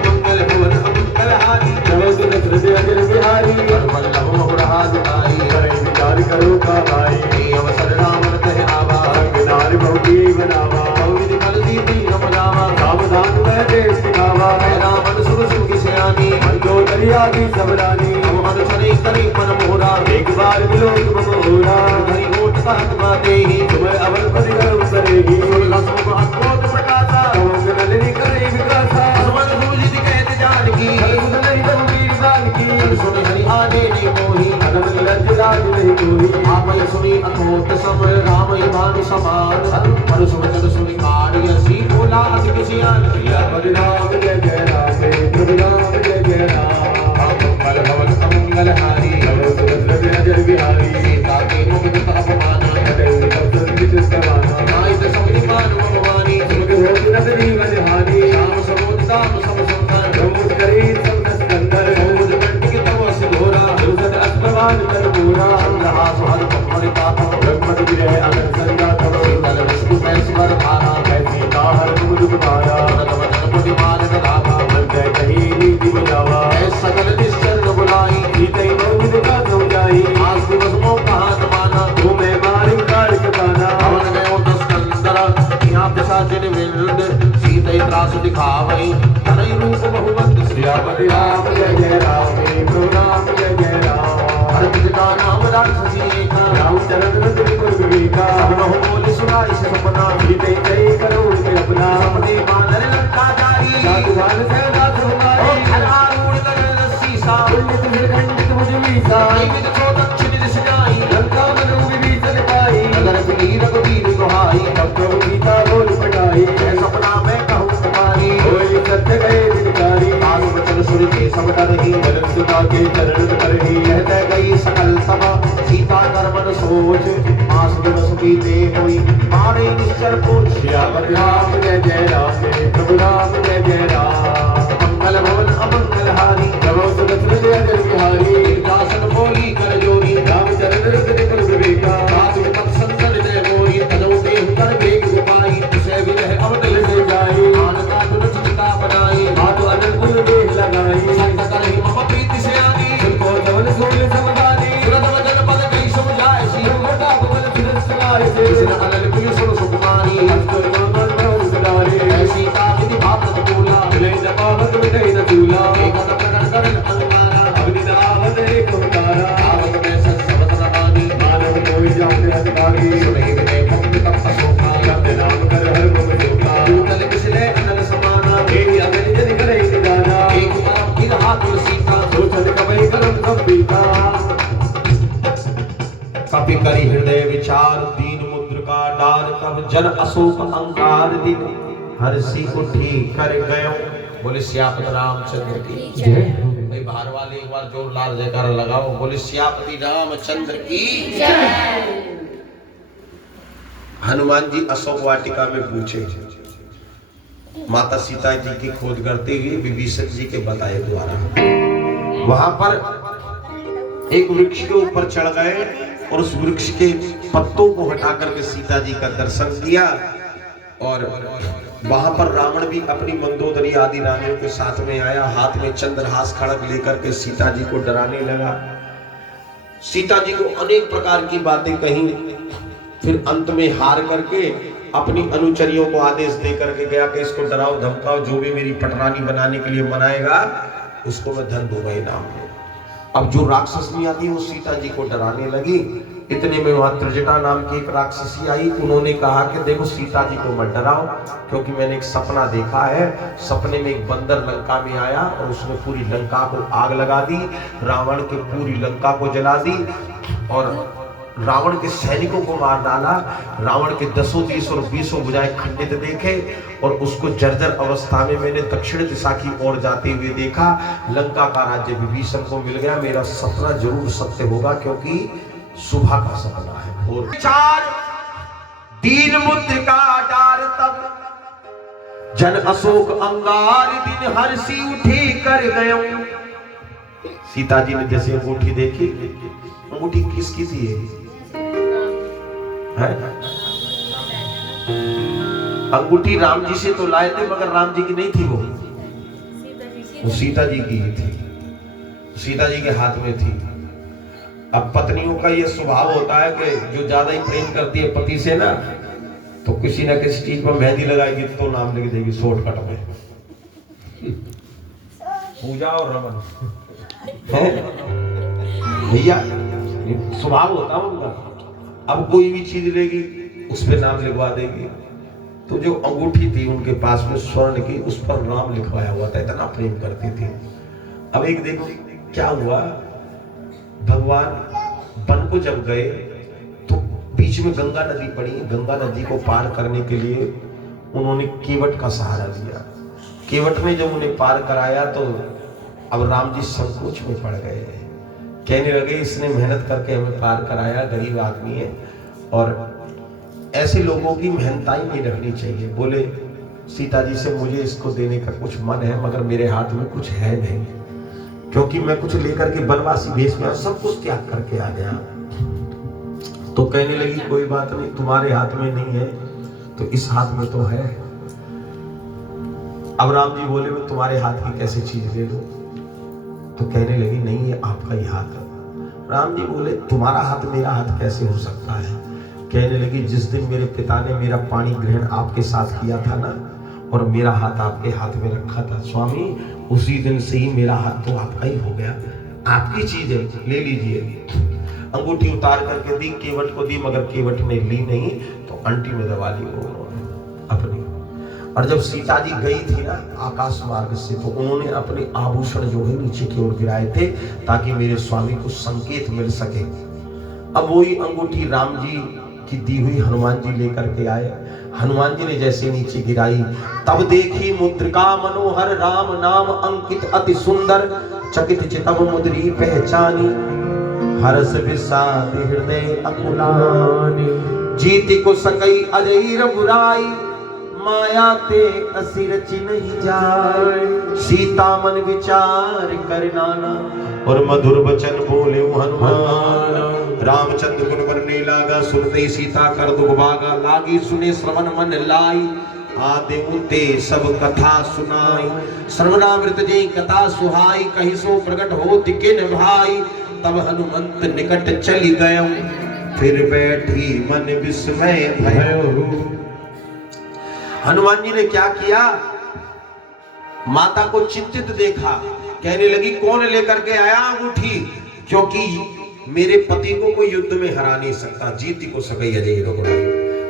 मंगल भवन अमंगल हारी, नव सुन हृदय अजर बिहारी। वल्लभ बहुरहा दुआई, करे विचार करो का भाई। हे अवसर राम कहे आवा, संगदार बहुकी बनावा। बहुविध बल दीपी रम रामा। सावधान वह देश दिखावा। रावण सुर सुखी सयानी, मंदो दरिया की सबरानी। अब अनुचरे करे मन मोहरा। एक बार मिलो तुम मोहरा। हरि ओट कहत बातेहि, तुम्हें अवल पति गर्व सरेही। सुरलसमुख अद्भुत प्रकाशा। कवच नलिनी करे विकासा। हनुमत गुरुजित कहत जानकी, हनुमत नहीं तब वीर जानकी। सुन हरि आने ने मोहि, हनुमत लज्ज लाज नहीं कोई। आपय सुनी अथोत सम राम बाण समान। परसु वचन सुनि काढ़ असी, बोला अति किसी आन। सियावर राम जय जय राम, प्रभु राम जय जय राम। मंगल भवन अमंगल हारी, नव सुन हृदय अजर बिहारी। सीता के मुख अपमान। कटे सब संगित समाना। नायक समिति मानव भवानी, सुख हो नगरी वनहानी। राम सरोज दाम सब सुंदर। प्रमुख करे सब स्कंदर। सौज कंटिक तव सिधोरा, दुर्गत अस्त्रवान कर पूरा। चंद्रहास हर पफरि पातम। ब्रह्मद विरह अगर संगातम। शीतल विष्णु पैस वर भारा, सीता हर मुख माया। भरत वचन पुनि मान गाथा। हृदय कही नीति बजावा। ऐ सकल निश्चर न बुलाई, सीतई बहुविध का समझाई। आज दिवस मोह कहा न माना। तुम्हें मारी काल के पाना। पवन गयो दस कंदर, यहाँ पिशाचिन विरुद्ध। सीतई त्रास दिखावई, धरई रूप बहुवंत। सियावर राम जय जय राम, प्रभु राम जय जय राम। हर पिता नाम राक्षसी एक, राम चरण रत विपुल विवेका। सब लहु बोल सुनाई से सपना। सीतई जय करो उनके अपना। सपने मानर लंका जारी, साधुवान सहनाथ ओ हमारी। खलारूढ़ कर सीसा। पुण्य तुझे खंडित मुझ मीसा। विद को दक्षिण दिश जाई, लंका मनु विभीषण पाई। नगर पुनी रघुवीर दुहाई। तब प्रभु गीता बोल पटाई। ऐ सपना मैं कहूँ तुम्हारी, होय सत्य गए विकारी। आज वचन सुर के सब डरहि। जनक सुता के चरण करही। कहते गई सकल तब, सीता कर मन सोच। मास दिवस बीते हुई, मारे निश्चर पूछ। सियावर राम जय जय राम, प्रभु राम जय जय राम। मंगल भवन अमंगल हारी, नमो सुरत हृदय अजर बिहारी। दासन बोली कर जोरी। राम चरण रत विपुल विवेका। रात विपत संकट जय मोरी, तजौ देहु कर वेग उपाई। तुसे विरह अवदल से जाई। मान का तुल चिता बनाई। माधु अनंत देह लगाई। संत करहि मम प्रीति से आनी, सुनको धवन सूर्य समदानी। सुरत वचन पद कहि समझाए सी। ब्रह्मटा भवन सुरत सुनाए से। कृष्ण अनल पुनि सुर सुकुमारी, अस्त्र नामन करी हृदय विचार, दीन मुद्र का डार, तब जन अशोक अंकार दिन हर्षी उठी कर गयो। बोले सियापति रामचंद्र की जय हो। भाई बाहर वाले एक बार जोरदार जयकारा लगाओ। बोले सियापति रामचंद्र की जय। हनुमान जी अशोक वाटिका में पूछे, माता सीता जी की खोज करते हुए विभीषण जी के बताए द्वारा वहां पर एक वृक्ष के ऊपर चढ़ गए और उस वृक्ष के पत्तों को हटा करके सीता जी का दर्शन किया। और वहां पर रावण भी अपनी मंदोदरी आदि रानियों के साथ में आया, हाथ में चंद्रहास खड़ग लेकर के सीता जी को डराने लगा। सीता जी को अनेक प्रकार की बातें कही, फिर अंत में हार करके अपनी अनुचरियों को आदेश दे करके गया कि इसको डराओ धमकाओ, जो भी मेरी पटरानी बनाने के लिए मनाएगा उसको मैं धन दूंगा इनाम में। अब जो राक्षसनी आती वो सीता जी को डराने लगी। इतने में वहां त्रिजटा नाम की एक राक्षसी आई। उन्होंने कहा कि देखो सीता जी को मत डराओ, क्योंकि मैंने एक सपना देखा है। सपने में एक बंदर लंका में आया और उसने पूरी लंका को आग लगा दी, रावण की पूरी लंका को जला दी और रावण के सैनिकों को मार डाला। रावण के 10 तीस और 20 भुजाएं खंडित देखे और उसको जर्जर अवस्था में मैंने दक्षिण दिशा की ओर जाते हुए देखा। लंका का राज्य विभीषण को मिल गया। मेरा सपना जरूर सत्य होगा, क्योंकि सुबह का सपना है। और चार दीन मुद्र का डार, तब जन अशोक अंगार दिन हर्षी उठी कर गयो। सीता जी ने जैसे अंगूठी देखी, अंगूठी किसकी थी है? अंगूठी राम जी से तो लाए थे, मगर राम जी की नहीं थी, वो सीता जी की ही थी, सीता जी के हाथ में थी। अब पत्नियों का ये स्वभाव होता है कि जो ज्यादा ही प्रेम करती है पति से ना, तो किसी ना किसी चीज पर मेहंदी लगाएगी तो नाम लिख देगी शॉर्टकट में, पूजा और रमन। भैया स्वभाव होता है उनका। अब कोई भी चीज लेगी उस पर नाम लिखवा देगी। तो जो अंगूठी थी उनके पास में स्वर्ण की, उस पर नाम लिखवाया हुआ था, इतना प्रेम करती थी। अब एक दिन क्या हुआ, भगवान वन को जब गए तो बीच में गंगा नदी पड़ी। गंगा नदी को पार करने के लिए उन्होंने केवट का सहारा लिया। केवट ने जब उन्हें पार कराया तो अब राम जी संकोच में पड़ गए, कहने लगे इसने मेहनत करके हमें पार कराया, गरीब आदमी है, और ऐसे लोगों की मेहनताई नहीं रखनी चाहिए। बोले सीता जी से मुझे इसको देने का कुछ मन है, मगर मेरे हाथ में कुछ है नहीं, क्योंकि मैं कुछ लेकर के बनवासी भेष में सब कुछ त्याग करके आ गया। तो कहने लगी कोई बात नहीं, तुम्हारे हाथ में नहीं है तो इस हाथ में तो है। अब राम जी बोले मैं तुम्हारे हाथ की कैसे चीज ले लूं? तो कहने लगी नहीं ये आपका ही हाथ है। राम जी बोले तुम्हारा हाथ मेरा हाथ कैसे हो सकता है? कहने लगी जिस दिन मेरे पिता ने मेरा पानी ग्रहण आपके साथ किया था ना, और मेरा हाथ आपके हाथ में रखा था स्वामी, उसी दिन से ही मेरा हाथ तो आपका ही हो गया, आपकी चीज है, ले लीजिए। अंगूठी उतार करके दी, केवट को दी, मगर केवट ने ली नहीं, तो अंटी में दबा ली उन्होंने अपनी। और जब सीता जी गई थी ना आकाश मार्ग से, तो उन्होंने अपने आभूषण जो है नीचे की ओर गिराए थे, ताकि मेरे स्वामी को संकेत मिल सके। अब वही अंगूठी राम जी की दी हुई हनुमान जी लेकर के आए। हनुमान जी ने जैसे नीचे गिराई, तब देखी मुद्रिका मनोहर, राम नाम अंकित अति सुंदर, चकित चितव मुद्री पहचानी, हर्ष विषाद हृदय अकुलानी, जीति को सकई अजय रघुराई, माया ते असिर चिन्ह जाय, सीता मन विचार कर नाना, और मधुर वचन बोले हनुमान। रामचंद्र गुण करने लागा, सुनते सीता कर दुख भागा, लागी सुने श्रवण मन लाई, आदे उते सब कथा सुनाई, श्रवणामृत जी कथा सुहाई, कहि सो प्रकट हो तिकिन भाई, तब हनुमंत निकट चली गयो, फिर बैठी मन विस्मय भयो। हनुमान जी ने क्या किया, माता को चिंतित देखा, कहने लगी कौन लेकर के आया अंगूठी, क्योंकि मेरे पति को कोई युद्ध में हरा नहीं सकता, जीती को सकई अजय रघुराई,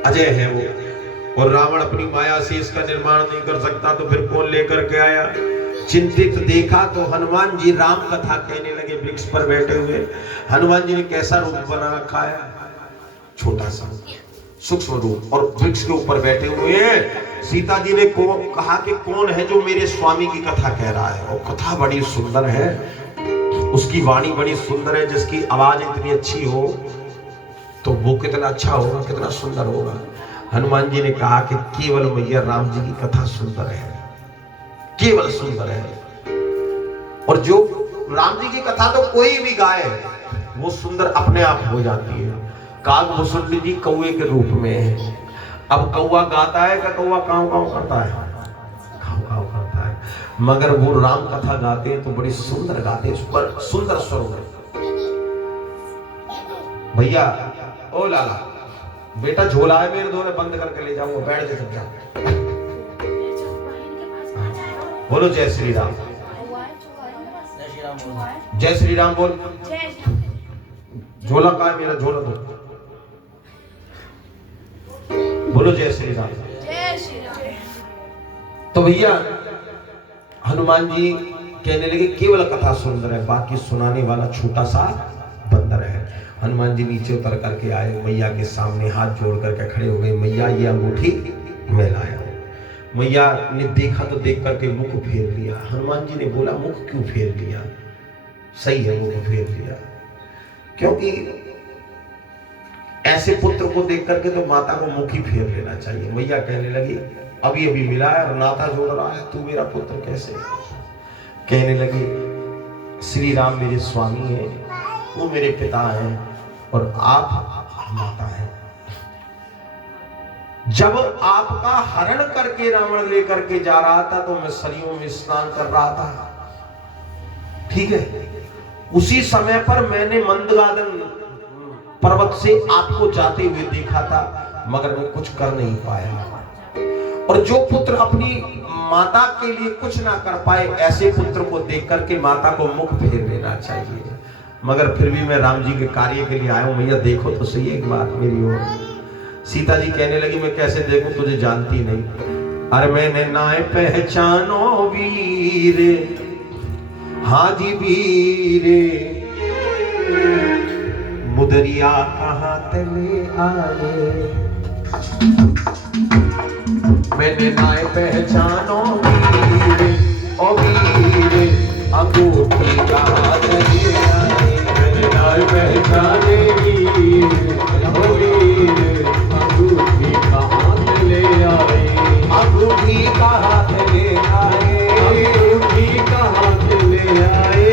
अजय है वो, और रावण अपनी माया से इसका निर्माण नहीं कर सकता, तो फिर कौन लेकर के आया। चिंतित देखा तो हनुमान जी राम कथा कहने लगे वृक्ष पर बैठे हुए। हनुमान जी ने कैसा रूप बना रखा है, छोटा सा सूक्ष्म रूप और वृक्ष के ऊपर बैठे हुए हैं। सीता जी ने कहा कि कौन है जो मेरे स्वामी की कथा कह रहा है। और कथा बड़ी सुंदर है, उसकी वाणी बड़ी सुंदर है, जिसकी आवाज इतनी अच्छी हो तो वो कितना अच्छा होगा, कितना सुंदर होगा। हनुमान जी ने कहा कि केवल मैया राम जी की कथा सुंदर है, केवल सुंदर है। और जो राम जी की कथा तो कोई भी गाए वो सुंदर अपने आप हो जाती है। काग मुसुंडी जी कौवे के रूप में है। अब कौवा गाता है का कौवा काव काव करता है, काव काव करता है, मगर वो राम कथा गाते हैं तो बड़ी सुंदर गाते हैं, पर सुंदर स्वर है। भैया ओ लाला बेटा झोला है मेरे दोनों बंद करके ले जाऊंगा, बैठ जा सब जा। बोलो जय श्री राम, जय श्री राम बोल। झोला का है मेरा, झोला दो। बोलो जय श्री राम, जय श्री राम। तो भैया हनुमान जी कहने लगे केवल कथा सुंदर है, बाकी सुनाने वाला छोटा सा बंदर है। हनुमान जी नीचे उतर करके आए, मैया के सामने हाथ जोड़ करके खड़े हो गए। मैया ये अंगूठी मैं लाया हूं। मैया ने देखा तो देख करके मुख फेर लिया। हनुमान जी ने बोला मुख क्यों फेर लिया? सही है मुख फेर लिया, क्योंकि ऐसे पुत्र को देख करके तो माता को मुख ही फेर लेना चाहिए। मैया कहने लगी अभी अभी मिला है और नाता जोड़ रहा है, तू मेरा पुत्र कैसे? कहने लगी श्री राम मेरे स्वामी हैं, वो मेरे पिता हैं और आप माता हैं। जब आपका हरण करके रावण लेकर के जा रहा था तो मैं सरयू में स्नान कर रहा था, ठीक है। उसी समय पर मैंने मंदगादन पर्वत से आपको जाते हुए देखा था, मगर मैं कुछ कर नहीं पाया। और जो पुत्र अपनी माता के लिए कुछ ना कर पाए, ऐसे पुत्र को देख करके माता को मुख फेर लेना चाहिए। मगर फिर भी मैं राम जी के कार्य के लिए आया हूं। मैया देखो तो सही एक बात मेरी ओर। सीता जी कहने लगी मैं कैसे देखूं, तुझे जानती नहीं। अरे मैंने नाय पहचानो वीर, हाजी वीर, मुदरिया कहाँ तले आए। मैंने नाय पहचानो वीर, ओ वीर अंगूठी कहाँ तले आए। मैंने नाय पहचाने वीर, ओ वीर अंगूठी कहाँ तले आए। अंगूठी कहाँ तले आए, अंगूठी कहाँ तले आए।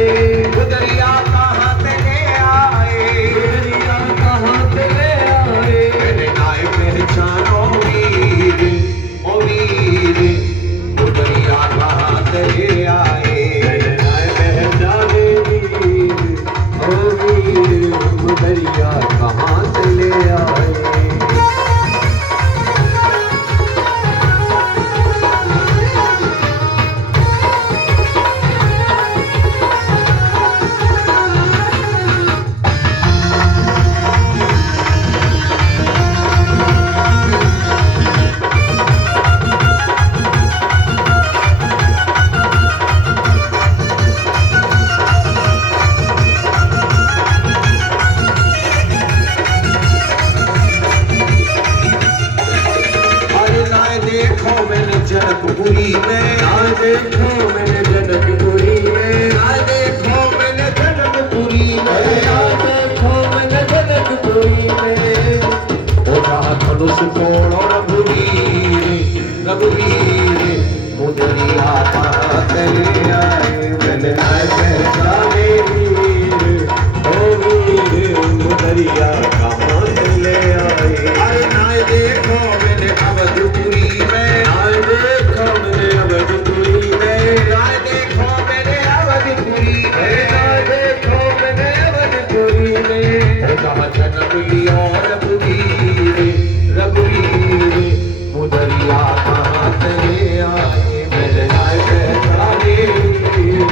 मुदरिया कहाँ तले आए, मुदरिया कहाँ तले आए। मैंने नाय पहचानो वीर, ओ वीर मुदरिया कहाँ तले आए। मैंने नाय पहचाने वीर, ओ वीर मुदरिया कहाँ तले आए। जनकपुरी में आज देखो मैंने जनकपुरी में, आज देखो मैंने जनकपुरी में, आज देखो मैंने जनकपुरी में। ओ जहाँ धनुष तोड़ो रघुवीर, रघुवीर मुदरिया कहाँ तले आए। मैंने नाय पहचाने वीर, ओ वीर मुदरिया कहाँ तले आए। अरे नाय देखो मैंने अवधपुरी में, नाय देखो मैंने अवधपुरी में, नाय देखो मैंने अवधपुरी में, नाय देखो मैंने अवधपुरी में। ओ जहाँ जन्म लिया रघुवीर, रघुवीर मुदरिया कहाँ तले आए। मैंने नाय पहचाने वीर,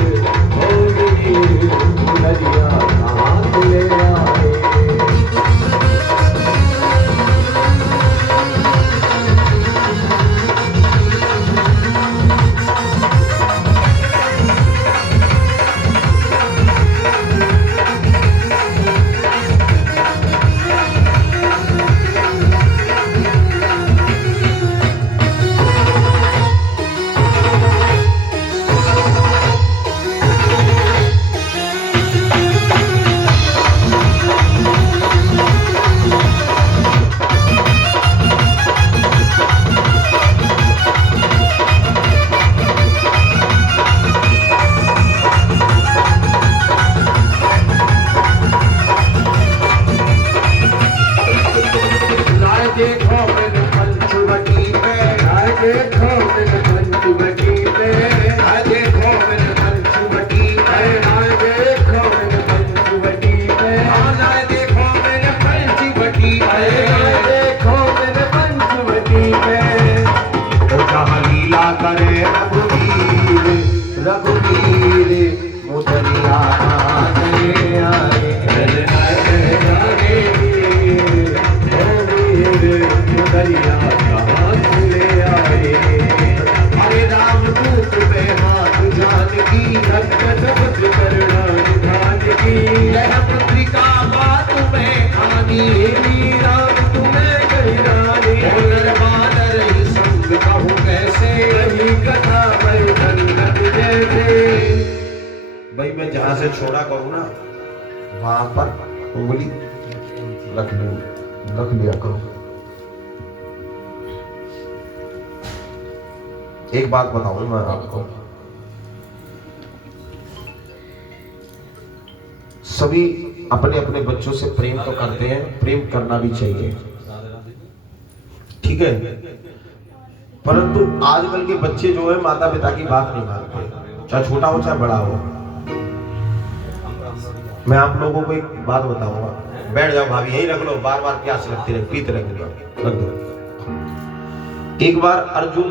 से छोड़ा करो ना, वहां पर उंगली रख लिया करो। एक बात बताऊं मैं आपको, सभी अपने अपने बच्चों से प्रेम तो करते हैं, प्रेम करना भी चाहिए, ठीक है, परंतु आजकल के बच्चे जो है माता पिता की बात नहीं मानते, चाहे छोटा हो चाहे बड़ा हो। मैं आप लोगों को एक बात बताऊंगा, बैठ जाओ भाभी, यही रख लो, बार बार प्यास लगती रहे, पीते रहेंगे, रख दो। एक बार अर्जुन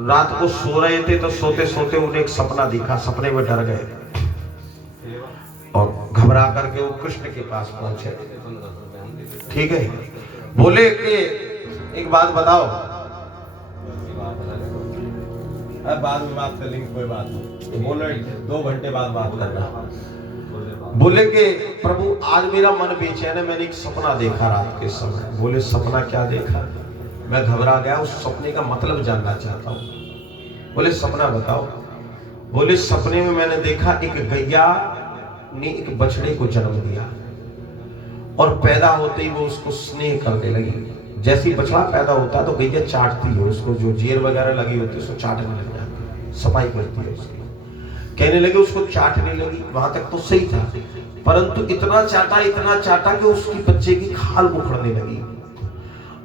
रात को सो रहे थे, तो सोते सोते उन्हें एक सपना दिखा, सपने में डर गए और घबरा करके वो कृष्ण के पास पहुंचे, ठीक है, बोले कि एक बात बताओ, बाद में बात कर लेंगे, कोई बात नहीं, बोले 2 घंटे बाद बात करना। बोले कि प्रभु आज मेरा मन बेचैन है, मैंने एक सपना देखा रात के समय। बोले सपना क्या देखा? मैं घबरा गया, उस सपने का मतलब जानना चाहता हूँ। बोले सपना बताओ। बोले सपने में मैंने देखा एक गैया ने एक बछड़े को जन्म दिया और पैदा होते ही वो उसको स्नेह करने लगी। जैसे बछड़ा पैदा होता है तो गैया चाटती है उसको, जो जेर वगैरह लगी होती है उसको चाटने लग जाती है, सफाई करती है उसकी। कहने लगे उसको चाटने लगी, वहां तक तो सही था, परंतु इतना चाटा कि उसकी बच्चे की खाल उखड़ने लगी।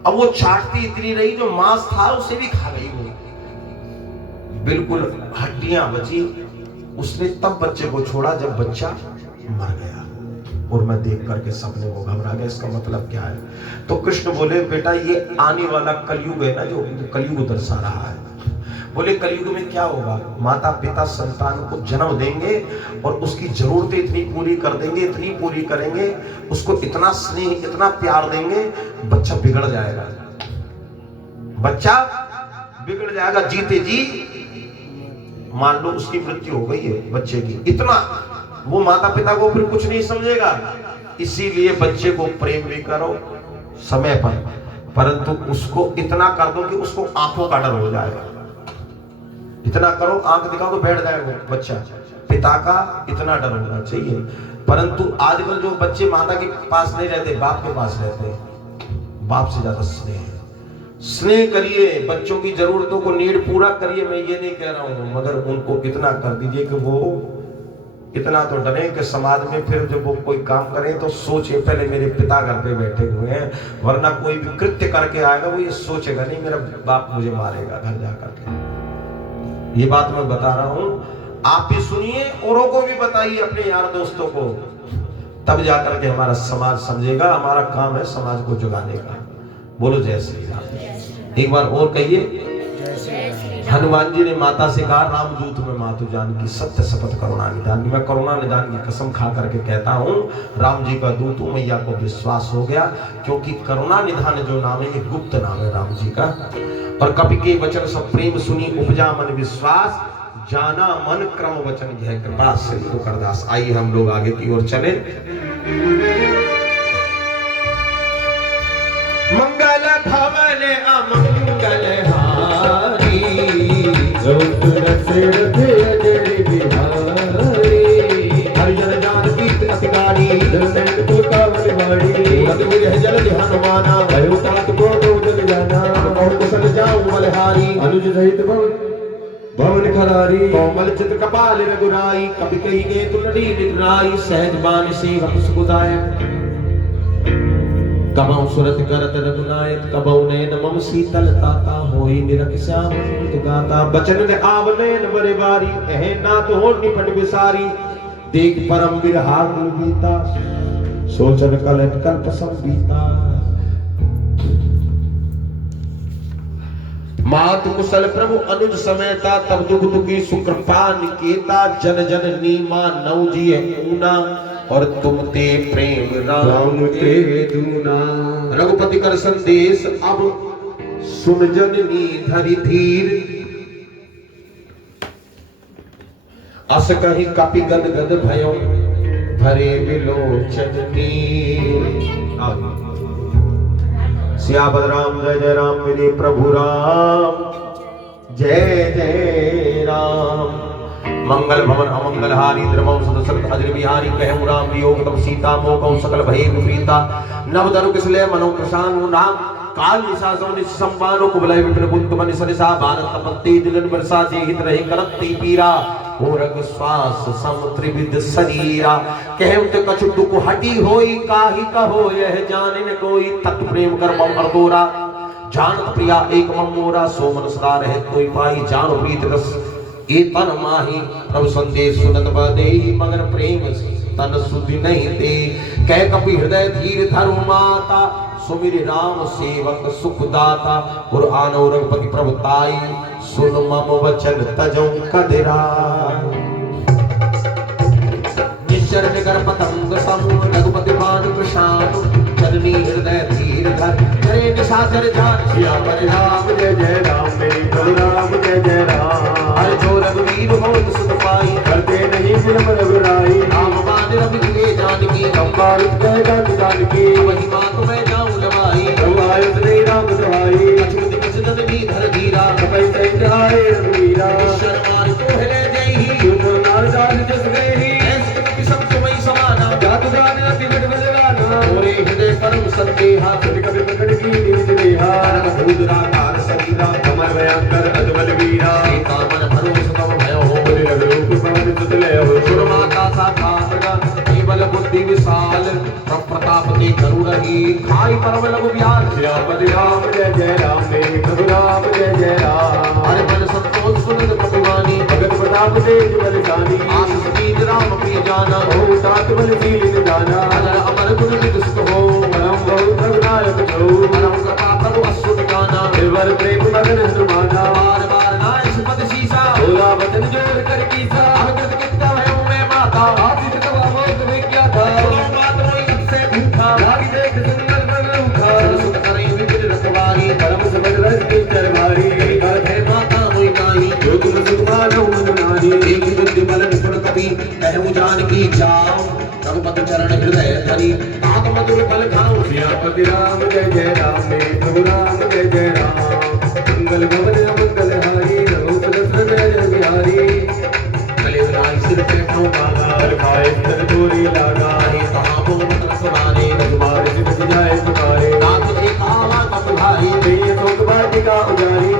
अब वो चाटती इतनी रही, जो मांस था उसे भी खा गई वो, बिल्कुल हड्डियां बची। उसने तब बच्चे को छोड़ा जब बच्चा मर गया, और मैं देख करके सपने को घबरा गया, इसका मतलब क्या है? तो कृष्ण बोले बेटा ये आने वाला कलयुग है ना, जो कलयुग दर्शा रहा है। बोले कलयुग में क्या होगा? माता पिता संतान को जन्म देंगे और उसकी जरूरतें इतनी पूरी कर देंगे, इतनी पूरी करेंगे, उसको इतना स्नेह इतना प्यार देंगे, बच्चा बिगड़ जाएगा, बच्चा बिगड़ जाएगा। जीते जी मान लो उसकी मृत्यु हो गई है बच्चे की, इतना वो माता पिता को फिर कुछ नहीं समझेगा। इसीलिए बच्चे को प्रेम भी करो समय पर, परंतु उसको इतना कर दो कि उसको आंखों का डर हो जाएगा। इतना करो, आंख दिखाओ तो बैठ जाएगा बच्चा, पिता का इतना डर होना चाहिए। परंतु आजकल जो बच्चे माता के पास नहीं रहते, बाप के पास रहते हैं, बाप से ज्यादा स्नेह करिए, बच्चों की जरूरतों को नीड पूरा करिए। मैं ये नहीं कह रहा हूं, मगर उनको इतना कर दीजिए कि वो इतना तो डरे कि समाज में फिर जब वो कोई काम करे तो सोचे पहले मेरे पिता घर पे बैठे हुए हैं, वरना कोई भी कृत्य करके आएगा वो ये सोचेगा नहीं मेरा बाप मुझे मारेगा घर जाकर के। ये बात मैं बता रहा हूं, आप भी सुनिए, औरों को भी बताइए, अपने यार दोस्तों को, तब जाकर के हमारा समाज समझेगा। हमारा काम है समाज को जगाने का। बोलो जय श्री राम। एक बार और कहिए। हनुमान जी ने माता से कहा रामदूत में मातु जान की, सत्य शपथ करुणा निदान की। मैं करुणा निदान की कसम खा करके कहता हूँ, राम जी का दूत हूं। मैया को विश्वास हो गया, क्योंकि करुणा निधान जो नाम है ये गुप्त नाम है राम जी का। और कपि के वचन सब प्रेम सुनी, उपजा मन विश्वास, जाना मन क्रम वचन यह कृपा सिंधु करदास। आइए हम लोग आगे की ओर चले। मंगल भवन अमंगल हारी, हरिजन जानकी अति गाड़ी, जल हनुमाना कुशल जाऊं बलहारी, अनुज सहित भवन खरारी, कोमल चित्र कपाल रघुराई, कभी कही ने तुलड़ी निगराई, सहज बान सेवक सुखदायक, कबहु सुरत करत रघुनायक, कबहु नयन मम शीतल ताता, होई निरख श्याम गाता, बचन ने आवनयन बरे बारी, कहे नाथ हो निपट विसारी, देख परम विरहार बीता, सोचन कलट कल्प संबीता। मातु कुशल प्रभु अनुज समेता, तब दुख दुखी सुकृपा निकेता, जन जन नीमा नौ जिए ऊना, और तुम ते प्रेम राम ते दूना। रघुपति कर संदेश अब सुन जननी धरि धीर, अस कहीं कपि गद गद भयो, भरे विलोचन नीर। सियापत राम जय जय राम, मेरे प्रभु राम जय जय राम। मंगल भवन अमंगल हारी द्रवम सदसरत अजर बिहारी कहूँ राम वियोग तब सीता मोकौ सकल भय विपरीता नव धनु किसले मनो प्रशानु नाम काल निशासो निसंबानो कुबलय विपिन कुंत मन सरिसा भारत तपत्ति दिलन वर्षा जे हित रहे करत्ति पीरा ओरग श्वास सम त्रिविध शरीरा कहु ते कछु दुख हटी होई काहि कहो यह जाने न कोई तत् प्रेम कर मम अर्दोरा जानत प्रिया एक मम मोरा सो मन सदा रहे कोई पाई जानो प्रीत रस ए तन माही प्रभु संदेश सुनत बदेहि मगर प्रेम तन सुधि नहीं दे कह कपि हृदय धीर धरु माता सुमिर राम सेवक सुख दाता कुरआन और रघुपति प्रभु ताई सुन मम वचन तजौ कदिरा निश्चर निगर पतंग सम रघुपति मान प्रशान जननी हृदय धीर धर करे निशाचर जान सिया पर राम जय जय राम मेरे प्रभु राम जय जय राम हर जो रघुवीर हो सुख पाई करते नहीं फिल्म रघुराई राम मान रघुवीर जानकी लंबा जय जान जानकी वही बात मैं जाऊं लवाई रघुआय श्री राम दुहाई अछूत किस जननी धर धीरा कपै सैन्य आए रघुवीरा ईश्वर मान तो हिले जयहि तुम नार जान जस गई ऐसे कपि सब तुम्हीं समाना जातु जान अति विट बलवाना मोरे हृदय परम संदेहा कभी कभी पकड़ की नींद देहा भूदरा कार शरीरा कमर भयंकर अजबल वीरा सीता मन भरोस तम भयो बोले रघुरूप पवन सुतले हो सुर माता साकार केवल बुद्धि विशाल प्रताप ते करू रही खाई परम लघु विहार सियापति राम जय जय राम मेरे प्रभु राम जय जय राम हरि मन संतोष सुनित कपिवानी भगत प्रताप तेज बलशानी आशीष दीन राम प्रिय जाना हो तात बलशील निदाना अजर अमर गुण विदुषित हो परम बहुत रघुनायक जो परम कृपा प्रभु अश्रुत गाना निर्वर प्रेम मगन हनुमाना बार बार नाय सुपद शीसा भोला वचन जोर कर कीसा अवगत कित्ता भयो मैं माता आशीष कबा बहुत विज्ञा था सुनो मात मोई अब से भूखा लागी देख सुंदर प्रभु सुत करे विपिन रखवारी परम समझ रस की चरवारी कर है माता मोई नाई जो तुम सुखमानो मनुनानी एक बुद्धि बल निपुण कवि कहूँ जान की जाओ रघुपति चरण हृदय धरी तात मधुर फल खाओ सियापति राम जय जय राम मेरे प्रभु राम जय जय राम मंगल भवन मंगल हारी रघुपति जय बिहारी कले लाई सिर पे पाँव माला खाए तर चोरी लागा हे कहाँ बोल मत रखवारे तुम्हारे सिद्ध जाए तुम्हारे नाथ एक आवा कपुहारी नहीं तो बाटी का उजारी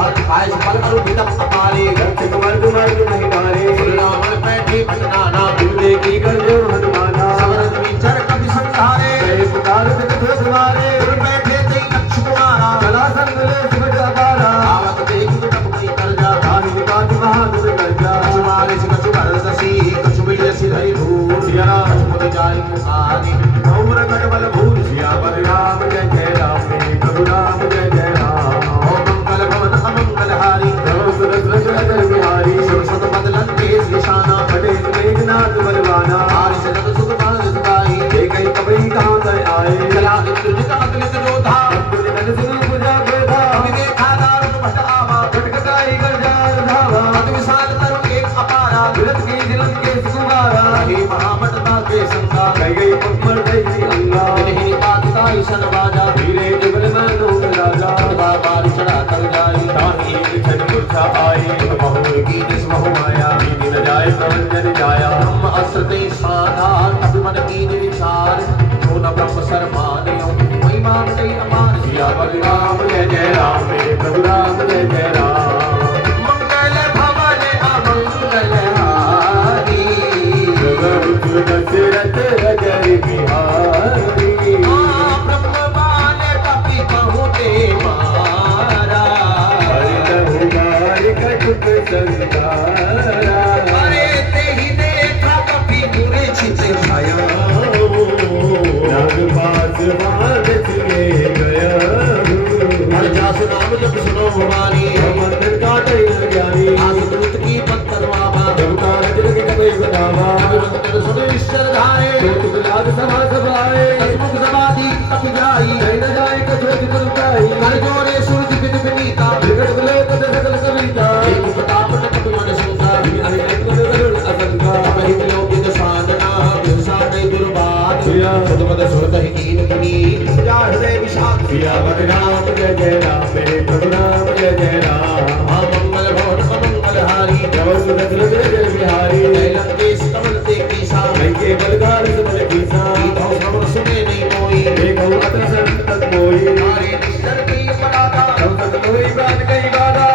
हर खाए फल करो बिदम अपारे रक्षक मर्द मर्द नहीं मारे रावण बैठे भटनाना दूल्हे की कर जो हनुमाना समरथ विचर कवि संहारे गए पुकार से तुम्हारे दूर बैठे जय लक्ष्य कुमारा कला संग ले सुबह अकारा आवत देख विटप कई कर जा कानी निकात महादुर गर्जा कछु मारे से कछु भर दसी कछु मिले सिधई धूल सिया मुझ जाय मुसानी उम्र कटबल भूल सियापति राम जय जय राम मेरे प्रभु राम जय जय राम ओ मंगल भवन अमंगल हारी बिहारी सत बदलन तेज निशाना पटेल मेघनाथ बलवाना हारि से जग सुख पान सुताई एक ही कभी कहाँ से आए चला इंद्रजित अतुलित जोधा अब्दुल नद सुन पूजा बेधा कवि देखा दारुण भट आवा खटखटाई कर जार धावा अति विशाल तरु एक अपारा विरत की जिलन के सुकुमारा हे महामटता के संगा कई गई पकमर गई अंगा ही पातिका ईशन बाजा धीरे जुगल मनो राजा बाबारी चढ़ा कर जाई ताही छन मूर्छा आई बहुर की जिस बहु माया दीदी न जाए प्रवंजन जाया ब्रह्म अस्त्र दे साधा तब मन की निर्विचार जो न ब्रह्म सर मानियो वही मान गई अपार सियापति राम जय जय राम मेरे प्रभु राम जय जय राम मंगल भवन अमंगल हारी दशरथ अजय बिहारी ब्रह्म बाल कपि कहु ते मारा कटुक संसारा अरे ते ही देखा कपि मुर दशरथ जय बिहारी लंकेश कमल ते कीसा लंके बलगार सबल कीसा श्रवण सुने नहीं कोई एक अतर संत मोई नारे निश्चर की बड़ाता संत मोई प्राण कई बाधा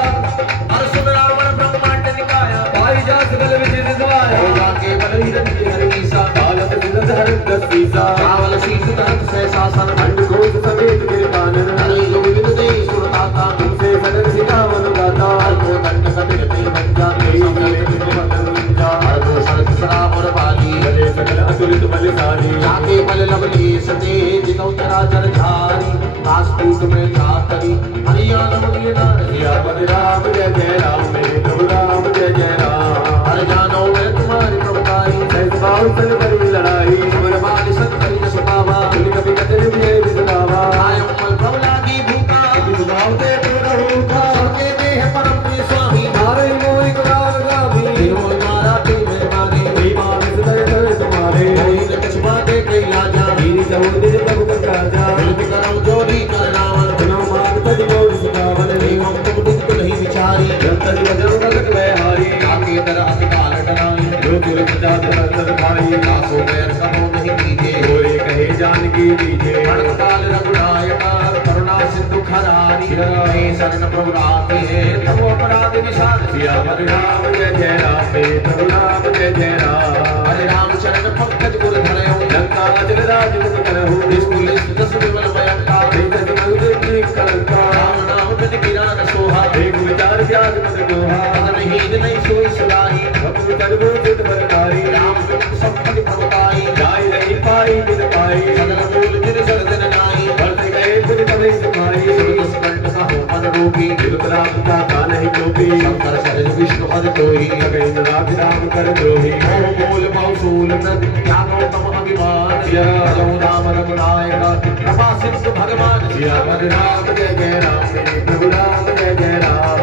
हर सुन रावण ब्रह्मांड निकाया पाई जा सकल विजय दिवाया जाके बल हिरन के हरीसा बालक सिरत हरत दसीसा चावल शीश धरत से शासन खंड घोष समेत गिर कानन हरि जो विविध दे सुरताता तुमसे सदन सिखावन गाता अर्धो दंड कपिल ते बच्चा ते समेत अर्धो सरक सरा और बाली भले सकल अतुलित बलशाली जाके बल लवली सते जितौ चराचर झारी राजपूत में जातरी हरियाणा मुनि नार सिया पद राम जय राम मेरे प्रभु राम जय राम हर जानो मैं तुम्हारी प्रभुताई सहज भाव सन करी लड़ाई सुमर बाल सत करी न सुपावा तुम कभी कतन विजय विसदावा आयम पल प्रभु लागी भूखा विसदाव ते प्रभु का सबके देह परम प्रिय स्वामी नारे मोहि कुराल गामी दिनो द्वारा ते मेरे मारे प्रेमा विसदय करे तुम्हारे कोई न कछुआ दे कई लाजा दीनी सहोदर प्रभु का राजा विनती करम जोरी कर रावण सुनो माग तज गौर सुखावन हम तुम दुख को नहीं विचारी जंतर वजन बलक हारी जाके दर अधिकार डराई जो तुर सजा धर भाई दासो पैर कहो नहीं कीजे गोरे कहे जानकी दीजे काल रघुनायका करुणा सिंधु खरारी हे शरण प्रभु राते हैं तब अपराध निशान सिया पद राम जय राम मेरे प्रभु राम जय राम हरे राम चरण पंकज गुर धरयो लंका अजल राज गुण करहु निष्कुल दस विमल मयंका तेजस मनुजे कलंका राम नाम बिन गिरा न सोहा एक विचार त्याग मत दोहा नहीं नहीं सोई सुराही प्रभु करबो चित बरतारी राम बिन संपत्ति प्रभुताई जाय नहीं पाई बिन पाई सदन मूल जिन सरदन नाई बढ़ते गए पुनि पदे सुखाई सुरत स्कंठ सहो मन रोगी विलुप्त राम का कान ही टोपी शंकर सहज विष्णु हर कोई गगन राज राम कर द्रोही मोह मूल मौसूल नद क्या गौतम अभिमान सिया जौ राम रघुनायक कृपा सिंधु भगवान सिया पद राम जय राम मेरे प्रभु राम जय राम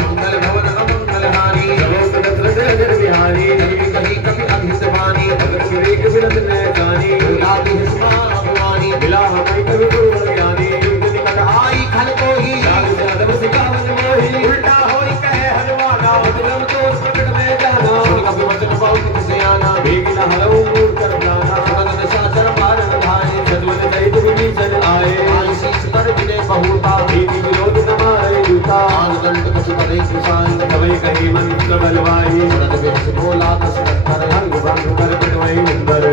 मंगल भवन अमंगल हारी सर्वोत्तम दशरथ जय बिहारी कभी कहीं कभी अधित वाणी भगत विवेक विनत ने जानी लाती स्मार भगवानी मिला हमें कवि गुरु ज्ञानी युग निकट आई खल कोही जाग जादव सिखावन मोही उल्टा होई कहे हनुमाना मतलब तो प्रकट में जाना सुन कभी वचन बहुत किसे आना भीगी न हलऊ मूर कर जाना सुनन साचर मारन धाये सजवन दैत विभीषण आए आई शीश कर विनय बहुता भीगी विरोध न मारे जूता आन दंड कछु करे कुसाई कवि कही मंत्र बलवाई सुनन बेस बोला दशरथ कर भंग भंग कर पिटवई नंबर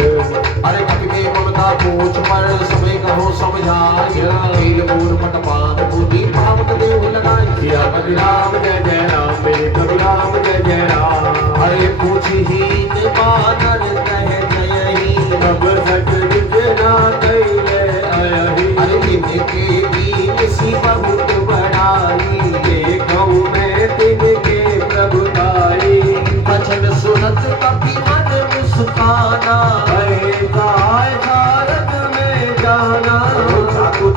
अरे कपि के ममता पूछ पर समय कहो समझाई नील मूर पट पात बुद्धि पावक देव लगाई सिया पद राम जय राम मेरे प्रभु राम जय राम अरे पूछी ही बानर कह जय ही अब सच निज ना कैले आयहि अरे इनके बीच सी बहुत बड़ाई ये कहूँ मैं तिनके प्रभुताई वचन सुनत कपि मन मुस्काना ऐसा भारत में जाना ठाकुर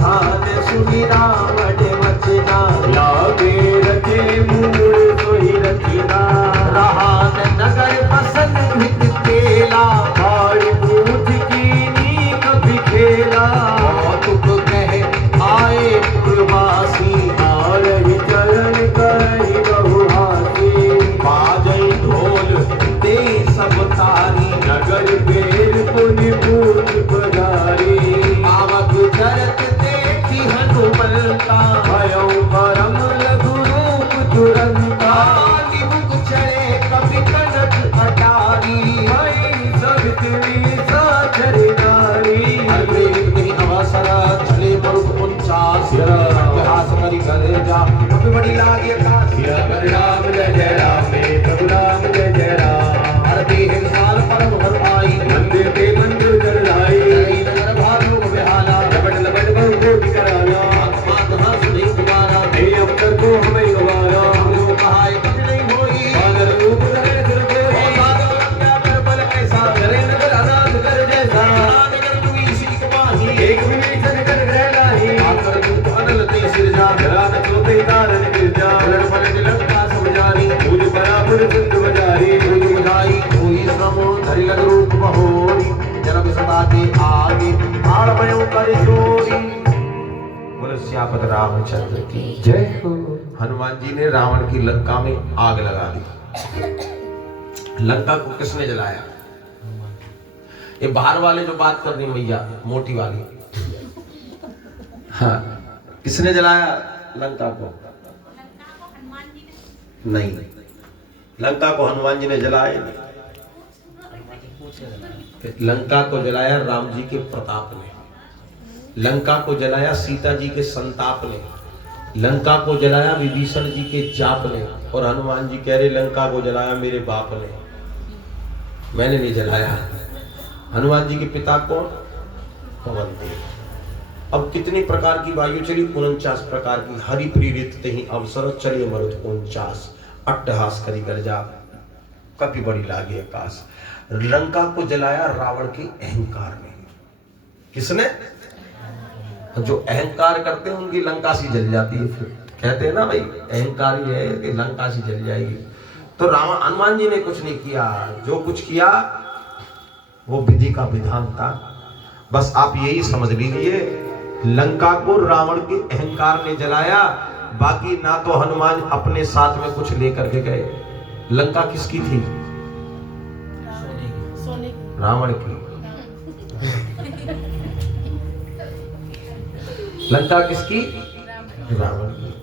सुनी रावण वचना लागे रचे मूल सोई रचना रहा नगर बसन भित केला हारी बूथ की नीक बिखेला तुक कहे आए पुरवासी आरही चरण करही बहुहासी बाजई ढोल दे सब तारी नगर बेर पुनि पूज बजारी आवक जरत देखी हनुमंता भयं परम लघु रूप तुरंता मुख चढ़े कभी कनक अटारी भई सवितरी साचर नारी अरे नहीं अवसर चले मरुत उन्चास हास करी करे जा कभी बड़ी लागे का सिया पर राम जय राम मेरे प्रभु राम जय राम हर देह साल परम घर आई मंदिर पे मंदिर कर लाई नगर भालू बेहाला लपट लपट बहु कोटि कराला आत्मा तहाँ सुनी तुम्हारा हे अवसर को हमें गवारा हम लोग कहा कभी नहीं होई बानर रूप धरे सिर कोई सागर रंगा कर बल ऐसा करे नगर अनाथ कर जैसा नगर तुम्ही सीख माही एक विवेचन कर ग्रह नाही आकर दूत अनल ते सिरजा धरा न चोते कारण गिरजा पलट पलट लंका समझानी पूज परापुर सिंधु बजारी कोई बुझाई कोई श्रम धरि लग रूप बहोरी जन्म सदा के आगे आड़मयो कर चोरी बोले सियापत रामचंद्र की जय हो हनुमान जी ने रावण की लंका में आग लगा दी लंका को किसने जलाया? ये बाहर वाले जो बात कर रही भैया मोटी वाली, हाँ, किसने जलाया लंका को? नहीं, लंका को हनुमान जी ने जलाया नहीं। लंका को जलाया राम जी के प्रताप ने, लंका को जलाया सीता जी के संताप ने, लंका को जलाया विभीषण जी के जाप ने, और हनुमान जी कह रहे लंका को जलाया मेरे बाप ने, मैंने नहीं जलाया। हनुमान जी के पिता कौन? पवन देव। अब कितनी प्रकार की वायु चली? 49 प्रकार की। हरि प्रेरित ही अवसर चलिए मरुत 49, अट्टहास करी गर्जा कभी बड़ी लागे आकाश। लंका को जलाया रावण के अहंकार ने। किसने? जो अहंकार करते हैं उनकी लंका सी जल जाती है। फिर कहते हैं ना भाई अहंकार ही है कि लंका सी जल जाएगी। तो रावण, हनुमान जी ने कुछ नहीं किया, जो कुछ किया वो विधि का विधान था। बस आप यही समझ लीजिए, लंका को रावण के अहंकार ने जलाया, बाकी ना तो हनुमान अपने साथ में कुछ लेकर के गए। लंका किसकी थी? सोने की। रावण की। लंका किसकी? रावण की।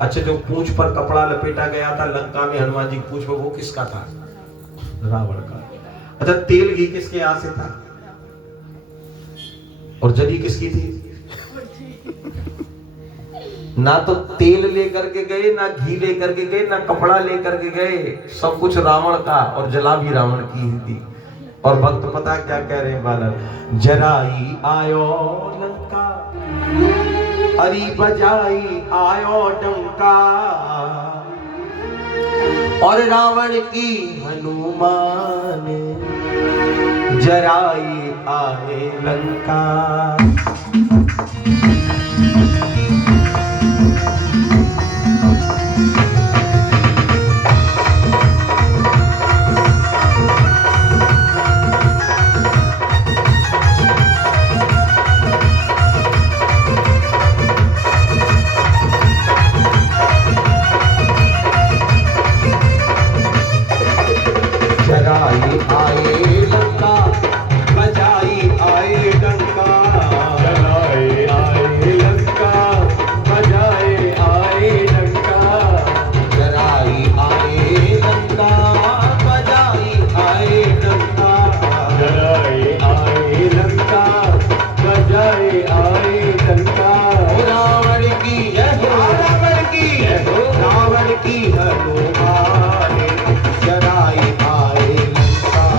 अच्छा, जो पूंछ पर कपड़ा लपेटा गया था लंका में हनुमान जी की पूंछ पर, वो किसका था? रावण का। अच्छा, तेल घी किसके यहाँ से था? और जली किसकी थी? ना तो तेल लेकर के गए, ना घी लेकर के गए, ना कपड़ा लेकर के गए, सब कुछ रावण का, और जला भी रावण की ही थी। और भक्त पता क्या कह रहे हैं बालक? जराई आयो लंका, अरी बजाई आयो डंका, और रावण की हनुमान जराई आए लंका। रावण की हनुमान जराई आए लंका।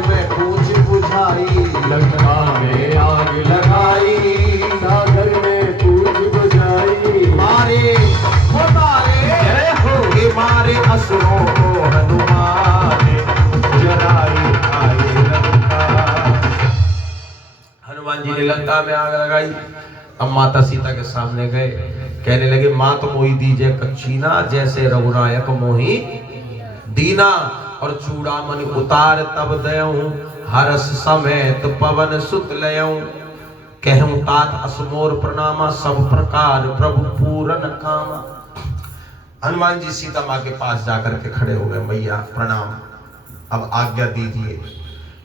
में पूछ बुझाई, लंका में आग लगाई, सागर में पूछ बुझाई। मारे वो मारे, जय हो के मारे असुरों को हनुमान जराई आए लंका। हनुमान जी ने लंका में आग लगाई। अब माता सीता के सामने गए, कहने लगे मात मोहि दीजे कच्छीना, जैसे रघुनायक मोहि दीना। और चूड़ामणि उतार तब दयऊं, हरस समेत पवन सुत लयऊं। कहूं तात असमोर प्रणामा, सब प्रकार प्रभु पूरन कामा। हनुमान जी सीता माँ के पास जाकर के खड़े हो गए, मैया प्रणाम, अब आज्ञा दीजिए।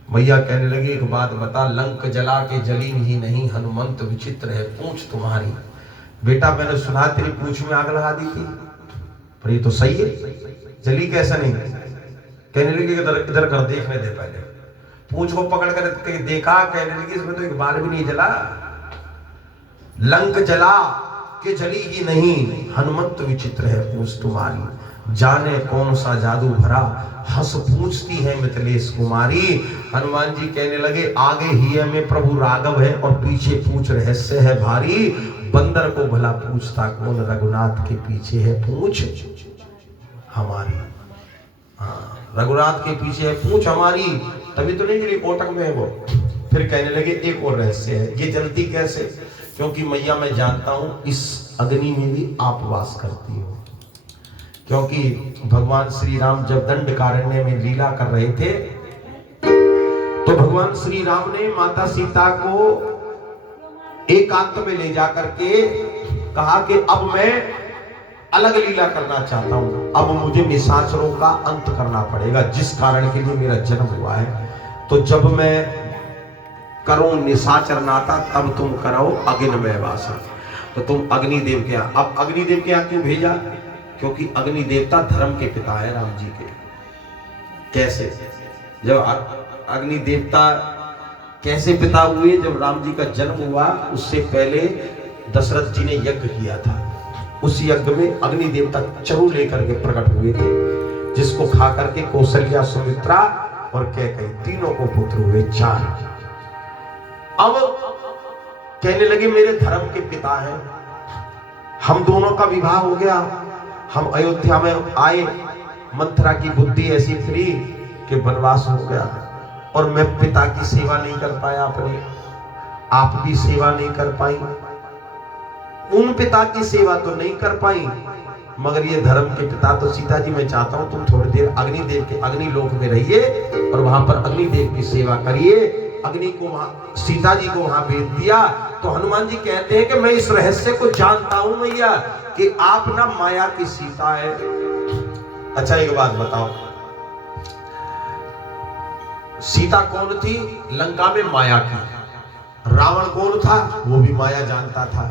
मैया कहने लगी एक बात बता, लंक जला के जली ही नहीं, हनुमंत विचित्र है पूंछ तुम्हारी। बेटा मैंने सुना तेरी पूंछ में आग लगा दी थी, पर ये तो सही है, जली कैसा नहीं। कहने लगी इधर कर देखने दे पहले। पूंछ को पकड़ कर देखा, कहने लगी इसमें तो एक बाल भी नहीं जला। लंक जला के जली ही नहीं, हनुमंत विचित्र है पूंछ तुम्हारी। जाने कौन सा जादू भरा, हंस पूछती है मिथिलेश कुमारी। हनुमान जी कहने लगे आगे ही में प्रभु राघव है और पीछे पूछ रहस्य है भारी। बंदर को भला पूछता कौन, रघुनाथ के पीछे है पूछ हमारी। हाँ, रघुनाथ के पीछे है पूछ हमारी, तभी तो नहीं गिरी कोटक में है वो। फिर कहने लगे एक और रहस्य है, ये जलती कैसे? क्योंकि मैया मैं जानता हूं इस अग्नि में भी आप वास करती हो। क्योंकि भगवान श्री राम जब दंडकारण्य में लीला कर रहे थे, तो भगवान श्री राम ने माता सीता को एकांत में ले जाकर के कहा कि अब मैं अलग लीला करना चाहता हूं, अब मुझे निशाचरों का अंत करना पड़ेगा, जिस कारण के लिए मेरा जन्म हुआ है। तो जब मैं करो निशाचर नाता, तब तुम करो अग्निमय वासा। तो तुम अग्निदेव के यहाँ, अब अग्निदेव के यहाँ क्यों भेजा? क्योंकि अग्नि देवता धर्म के पिता है राम जी के। कैसे? जब अग्नि देवता कैसे पिता हुए? जब राम जी का जन्म हुआ उससे पहले दशरथ जी ने यज्ञ किया था, उस यज्ञ में अग्नि देवता चरु लेकर के प्रकट हुए थे, जिसको खा करके कौशल्या, सुमित्रा और कैकेयी तीनों को पुत्र हुए, 4। अब कहने लगे मेरे धर्म के पिता हैं, हम दोनों का विवाह हो गया, हम अयोध्या में आए, मंथरा की बुद्धि ऐसी फिरी कि वनवास हो गया, और मैं पिता की सेवा नहीं कर पाया अपने, आप भी सेवा नहीं कर पाई, उन पिता की सेवा तो नहीं कर पाई, मगर ये धर्म के पिता तो सीता जी मैं चाहता हूं तुम थोड़ी देर अग्निदेव के अग्निलोक में रहिए और वहां पर अग्निदेव की सेवा करिए। अग्नि को वहां सीता जी को वहां भेज दिया। तो हनुमान जी कहते हैं कि मैं इस रहस्य को जानता हूं मैया कि आप ना माया की सीता है। अच्छा एक बात बताओ, सीता कौन थी? लंका में माया की। रावण कौन था? वो भी माया जानता था।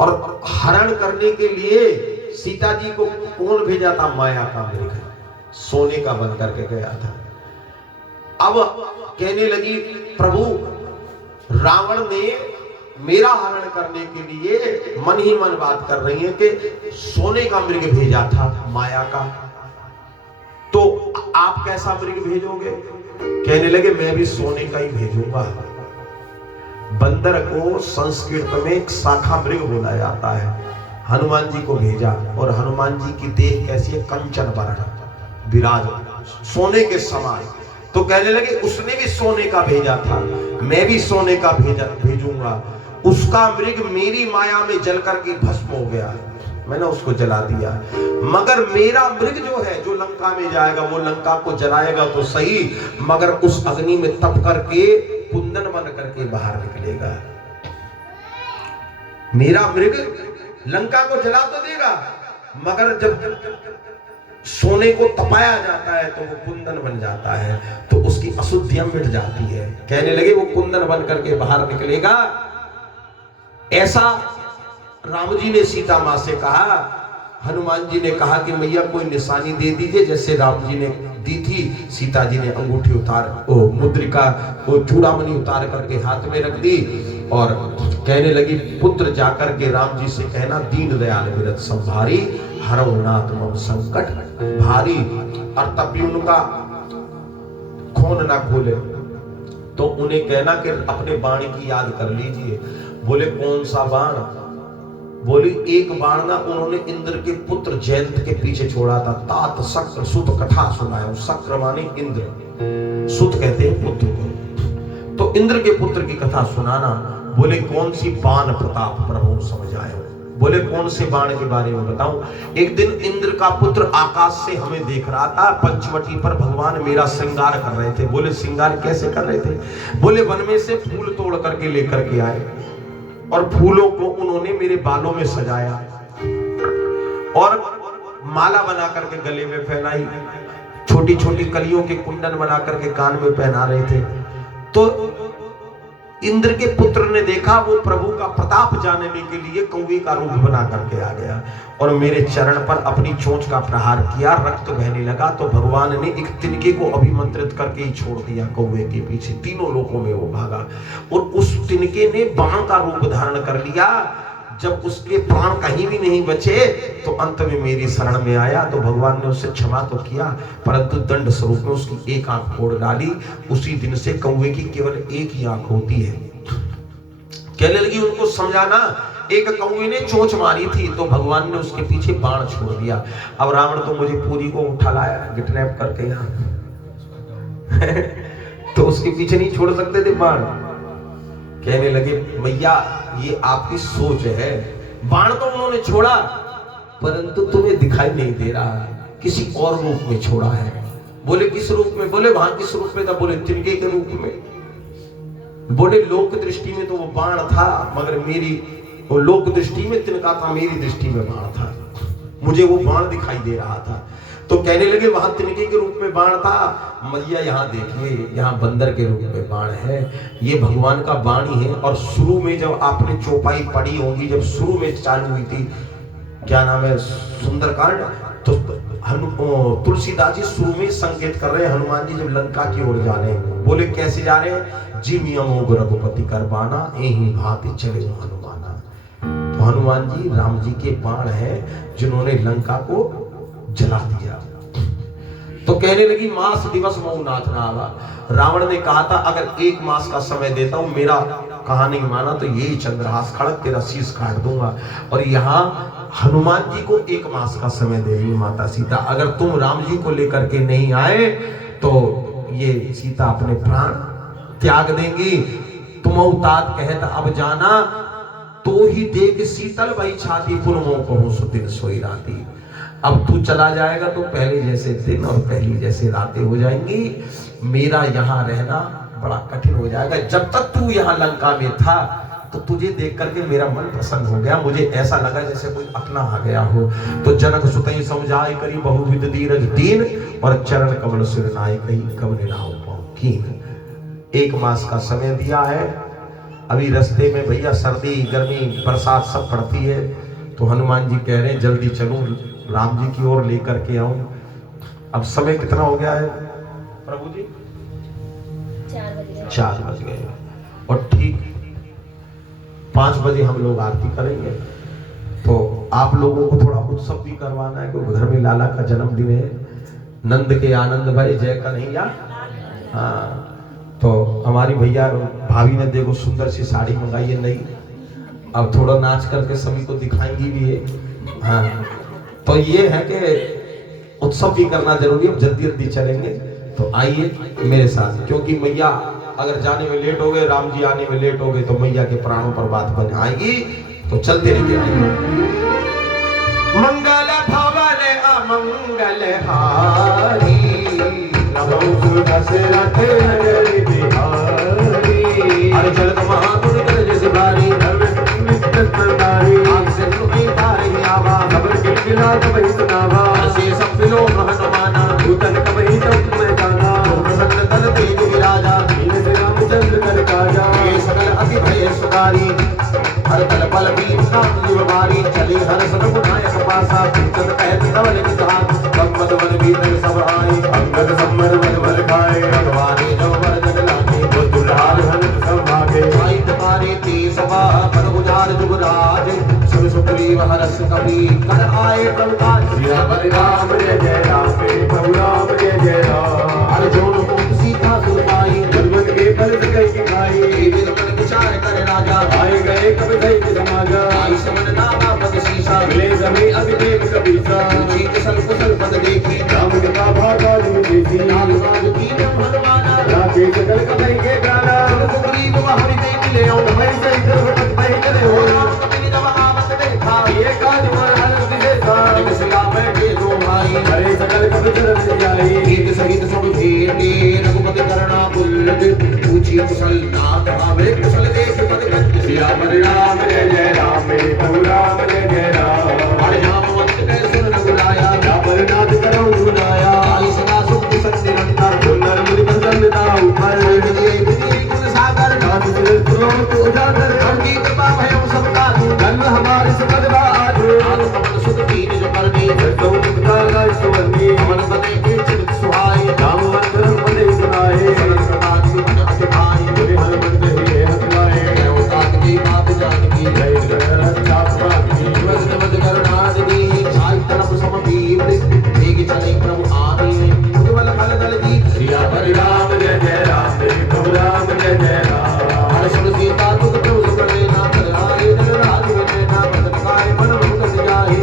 और हरण करने के लिए सीता जी को कौन भेजा था? माया का मृग, सोने का बन करके गया था। अब कहने लगी प्रभु रावण ने मेरा हरण करने के लिए मन ही मन बात कर रही है कि सोने का मृग भेजा था माया का, तो आप कैसा मृग भेजोगे? कहने लगे मैं भी सोने का ही भेजूंगा। बंदर को संस्कृत में एक शाखा मृग बोला जाता है। हनुमान जी को भेजा और हनुमान जी की देह कैसी है? कंचन वर्ण विराज, सोने के समान। तो कहने लगे उसने भी सोने का भेजा था, मैं भी सोने का भेजूंगा। उसका मृग मेरी माया में जल करके भस्म हो गया, मैंने उसको जला दिया, मगर मेरा मृग जो है जो लंका में जाएगा वो लंका को जलाएगा तो सही, मगर उस अग्नि में तप करके कुंदन बन करके बाहर निकलेगा। मेरा मृग लंका को जला तो देगा, मगर जब सोने को तपाया जाता है तो वो कुंदन बन जाता है, तो उसकी अशुद्धियां मिट जाती है। कहने लगे वो कुंदन बन करके बाहर निकलेगा। ऐसा राम जी ने सीता मां से कहा। हनुमान जी ने कहा कि मैया कोई निशानी दे दीजिए, जैसे राम जी ने दी थी। सीता जी ने अंगूठी उतार, वो मुद्रिका, वो चूड़ामणि उतार करके हाथ में रख दी और कहने लगी पुत्र जाकर के राम जी से कहना दीन दयाल विरत संभारी, हरौ नाथ मम संकट भारी। और तब भी उनका खोन ना खोले तो उन्हें कहना कि अपने बाण की याद कर लीजिए। बोले कौन सा बाण? बोली एक बाण ना उन्होंने इंद्र के पुत्र जयंत के पीछे छोड़ा था। तात शक्र सुत कथा सुनाया। शक्र माने इंद्र, सुत कहते हैं पुत्र को। तो इंद्र के पुत्र की कथा सुनाना। बोले कौन सी बाण प्रताप प्रभु समझ आए? बोले कौन से बाण के बारे में बताऊं? एक दिन इंद्र का पुत्र आकाश से हमें देख रहा था। पंचवटी पर भगवान मेरा श्रृंगार कर रहे थे। बोले श्रृंगार कैसे कर रहे थे? बोले वन में से फूल तोड़ करके लेकर के आए और फूलों को उन्होंने मेरे बालों में सजाया और माला बना करके गले में पहनाई। छोटी छोटी कलियों के कुंडन बना करके कान में पहना रहे थे। तो इंद्र के पुत्र ने देखा, वो प्रभु का प्रताप जानने के लिए कौवे का रूप बना करके आ गया और मेरे चरण पर अपनी चोंच का प्रहार किया। रक्त बहने लगा तो भगवान ने एक तिनके को अभिमंत्रित करके ही छोड़ दिया कौवे के पीछे। तीनों लोकों में वो भागा और उस तिनके ने बाण का रूप धारण कर लिया। जब उसके प्राण कहीं भी नहीं बचे तो अंत में मेरी शरण में आया तो भगवान ने उससे क्षमा तो किया, परंतु दंड स्वरूप में उसकी एक आंख फोड़ डाली। उसी दिन से कौवे की केवल एक ही आंख होती है। कहने लगी उनको समझाना, एक कौवे ने चोंच मारी थी तो भगवान ने उसके पीछे बाण छोड़ दिया। अब रावण तो मुझे पूरी को उठा लाया किडनैप करके यहाँ तो उसके पीछे नहीं छोड़ सकते थे बाण। कहने लगे मैया ये आपकी सोच है, बाण तो उन्होंने छोड़ा परंतु तुम्हें दिखाई नहीं दे रहा, किसी और रूप में छोड़ा है। बोले किस रूप में? बोले वहां किस रूप में था? बोले तिनके के रूप में। बोले लोक दृष्टि में तो वो बाण था, मगर मेरी वो लोक दृष्टि में तिनका था, मेरी दृष्टि में बाण था। मुझे वो बाण दिखाई दे रहा था। तो कहने लगे वहां तिनके के रूप में बाण था, मैया यहाँ देखिए यहाँ बंदर के रूप में बाण है। ये भगवान का बाण ही है। और शुरू में जब आपने चौपाई पढ़ी होगी, जब शुरू में चालू हुई थी क्या नाम है सुंदरकांड, तो तुलसीदास जी शुरू में संकेत कर रहे हैं हनुमान जी जब लंका की ओर जा रहे हैं। बोले कैसे जा रहे हैं? जिम यमोग रघुपति करबाना एही भांति चले हनुमाना। तो हनुमान जी राम जी के बाण है जिन्होंने लंका को जला दिया। तो कहने लगी मास दिवस मऊ नाथ नावा। रावण ने कहा था अगर 1 मास का समय देता हूं, मेरा कहा नहीं माना तो यही चंद्रहास खड़क तेरा शीश काट दूंगा। और यहाँ हनुमान जी को 1 मास का समय दे रही माता सीता, अगर तुम राम जी को लेकर के नहीं आए तो ये सीता अपने प्राण त्याग देंगी। तुम उतात कहत अब जाना, तो ही देख शीतल वही छाती पुरमो कहूं सुदिन सोई राती। अब तू चला जाएगा तो पहले जैसे दिन और पहली जैसे रातें हो जाएंगी। मेरा यहाँ रहना बड़ा कठिन हो जाएगा। जब तक तू यहाँ लंका में था तो तुझे देख करके मेरा मन प्रसन्न हो गया, मुझे ऐसा लगा जैसे कोई अपना आ गया हो। तो जनक सुतई समझाए करी बहुविध धीरज दीन, और चरण कमल सिर नाय कही कब निराहो पाऊं कीन। 1 मास का समय दिया है। अभी रास्ते में भैया सर्दी गर्मी बरसात सब पड़ती है, तो हनुमान जी कह रहे हैं जल्दी चलूं राम जी की ओर लेकर के आऊं। अब समय कितना हो गया है प्रभु जी? 4 बज गए और ठीक 5 बजे हम लोग आरती करेंगे। तो आप लोगों को थोड़ा उत्सव भी करवाना है क्योंकि घर में लाला का जन्मदिन है। नंद के आनंद भाई जय कन्हैया। हाँ, तो हमारी भैया भाभी ने देखो सुंदर सी साड़ी मंगाई है नई, अब थोड़ा नाच करके सभी को दिखाएंगी भी है। हाँ, तो ये है कि उत्सव भी करना जरूरी है। जल्दी जल्दी चलेंगे तो आइए मेरे साथ, क्योंकि मैया अगर जाने में लेट हो गए, राम जी आने में लेट हो गए तो मैया के प्राणों पर बात बन आएगी। तो चलते रहते मंगल भवन अमंगल हारी, अरे चलत महापुर कर जैसे बारी, आग से तुम्हें तारी आवा, खबर किलकिला कबही सुनावा, से सब पिलो हनुमाना, भूतन कबही तब मैं जाना, प्रसन्न तन तेज विराजा, नील से रामचंद्र कर काजा, ये सकल अति भय सुधारी, हर तल पल बीत नाम जीववारी, चले हर सद गुनायक पासा, भूतन कहत धवल की धार, सम्मत वन भीतर सब आए, अंगद सम्मत वन भर खाए, भगवाने जो वर जग लागे, वो दुल्हार हनत सब भागे, भाई तुम्हारे ते सभा पर गुजार जुगराज, सुन सुखली हरस कभी कर आए प्रभुकाज, सिया बलि राम जय जय राम, प्रभु राम जय जय राम, अर्जुन सीता ले आओ मैं सही दुर्गत नहीं करे हो राम कबीर जब आवत देखा ये काज मन हर दिशे सा सिला बैठे दो भाई हरे सकल कपि चरण जाई गीत सहित सब भेटे रघुपति करना बुल्लट पूछी कुशल नाथ आवे कुशल देख पद कंठ सिया पर राम जय जय राम मेरे प्रभु राम जय जय राम हर जाम वंत कै सुन रघुराया या पर नाथ करो गुनाया आई सदा सुख संग निरंतर सुंदर मुनि प्रसन्नता ऊपर गुण सागर नाथ सिर सुनो तो उजागर की कृपा भयम सब काजू जन्म हमारे सुखद आज आन पवन सुत कीन जो करनी सतो मुक्ता गाय सुवंदी मन बने के चित सुहाई राम मंत्र पदे सुनाए सरल प्रकार की मन अति भाई मेरे हर मन कहे हथवाए मैं तात की बात जान की जय जगन्नाथ चापा की वज्र मद करुणाद दी छाई तरफ सम भीम वेग चले प्रभु आनी उज्ज्वल फल दल दी सिया पर राम जय जय राम मेरे प्रभु राम जय जय राम हर सुन सीता तुक प्रभु सुख लेना कर आए जन राज लेना बदन काय मन मुख जाए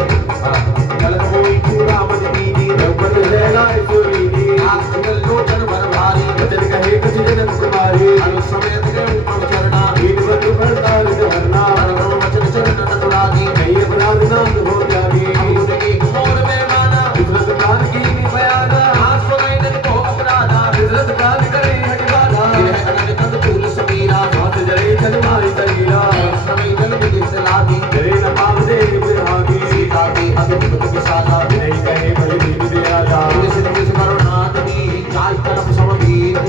जल कोई चूड़ा मद कीनी रघुपति लेना सुरी दी आंख लोचन भर भारी वचन कहे कुछ जनक कुमारी अनु समेत के ऊपर चरना कीट बंधु भरताल जहरना परम वचन चरण अनुरागी कही अपराध नाम हो जागी अमुद एक मोर में माना विश्वत प्राण की बयाना हाथ सुनाई नहीं तो अपराधा विश्वत प्राण करे हट बाधा गिरह अनल कंद फूल समीरा हाथ जरे चल मारी तरीरा समय जल विधि से लागी जरे न पाव दे बिहागी सीता की अद्भुत विशाला नहीं कहे भले दीन दयाला पुलिस पुलिस करुणाद दी चार तरफ सम भीम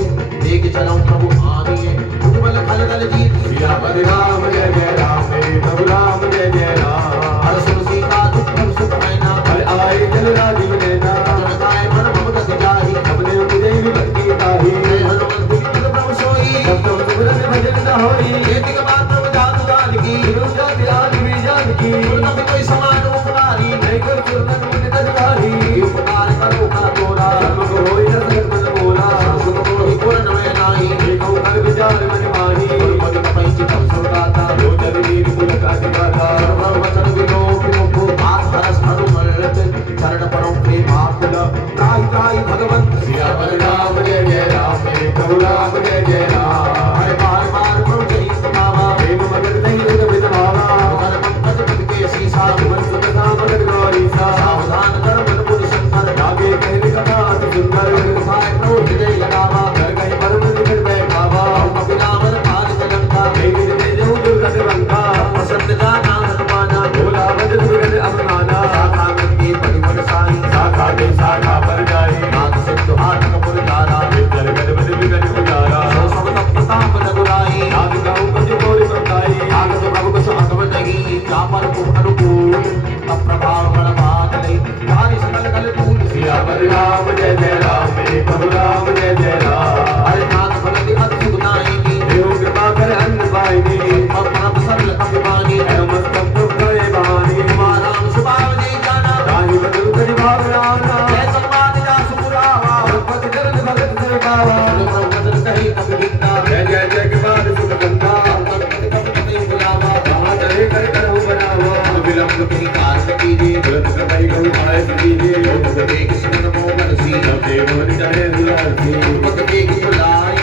देख चलो प्रभु आनिए उज्ज्वल फल दल जीत सिया पर राम जय जय राम मेरे प्रभु राम जय जय राम हर सुन सीता दुख सुख हैना हर आए जल राजीव देना जन काय मन भगत जाहि अपने मुझे भी भक्ति ताही जय हनुमत बिन प्रभु सोई सब तो सुमरन भजन न होई एक बात प्रभु जातु दान की विरुद्ध ध्यान भी जान की नबी कोई समान उपकारी नहीं कर चुरन मुझे तजवारी उपकार करो का तोरा धर्म को होई न सकत मन मोरा सुख तो ही पूर्ण में नाही देखो कर विचार मन माही पद पई चित सुरदाता जो चल वीर कुल का दिखाता सर्व वचन विलोप विलोप बात हरस अनुमत चरण परम प्रेमाकुल त्राहि त्राहि भगवंत सिया पर राम जय जय राम मेरे प्रभु राम जय जय राम हरे बार बार प्रभु जय सुनावा प्रेम मगन नहीं रंग बिन भावा कर पंकज पद के शीशा मन सुख सा मगन गौरी सा सावधान कर मन बुद्धि शंकर लागे कहने कथा अति सुंदर साय प्रभु हृदय लगावा घर कहीं परम निकट बैठावा अभिनामन पाद जगंता देवी ने जो दुर्गत बंका प्रसन्न जाना हनुमाना भोला भज दुर्गत अपमाना शाखा के परिमल साई शाखा के शाखा पर जाए नाथ सिद्ध हाथ कपुर तारा विद्यल गद विगन उजारा सो सब तप प्रताप रघुराई नाग गाँव बज मोरी बताई आग तो प्रभु कुछ अगम नहीं चापर को अनुकूल तब प्रभाव बलवान नहीं भारी सकल कल तूल सिया पर राम जय जय राम मेरे प्रभु राम जय जय राम हरे नाथ फल अद्भुत नायिनी देव कृपा कर अन्न पाइनी और परम सरल कपिवानी नमस्तक दुख गए बहानी राम सुभाव जी जाना राही बदल करी भावनाना जय सम्मान जा सुपुरावा भगवत चरण भगत सरकावा प्रभु वचन कही कपि गीता जय जय जय के बाद सुख गंगा कपि बुलावा कहाँ चले कर करहु बनावा विलंब कहीं कारण कीजिए तुरंत कटाई कहूँ आए दीजिए एक सुमन मोहन सी देव मन चढ़े दुलासी पद एक बुलाई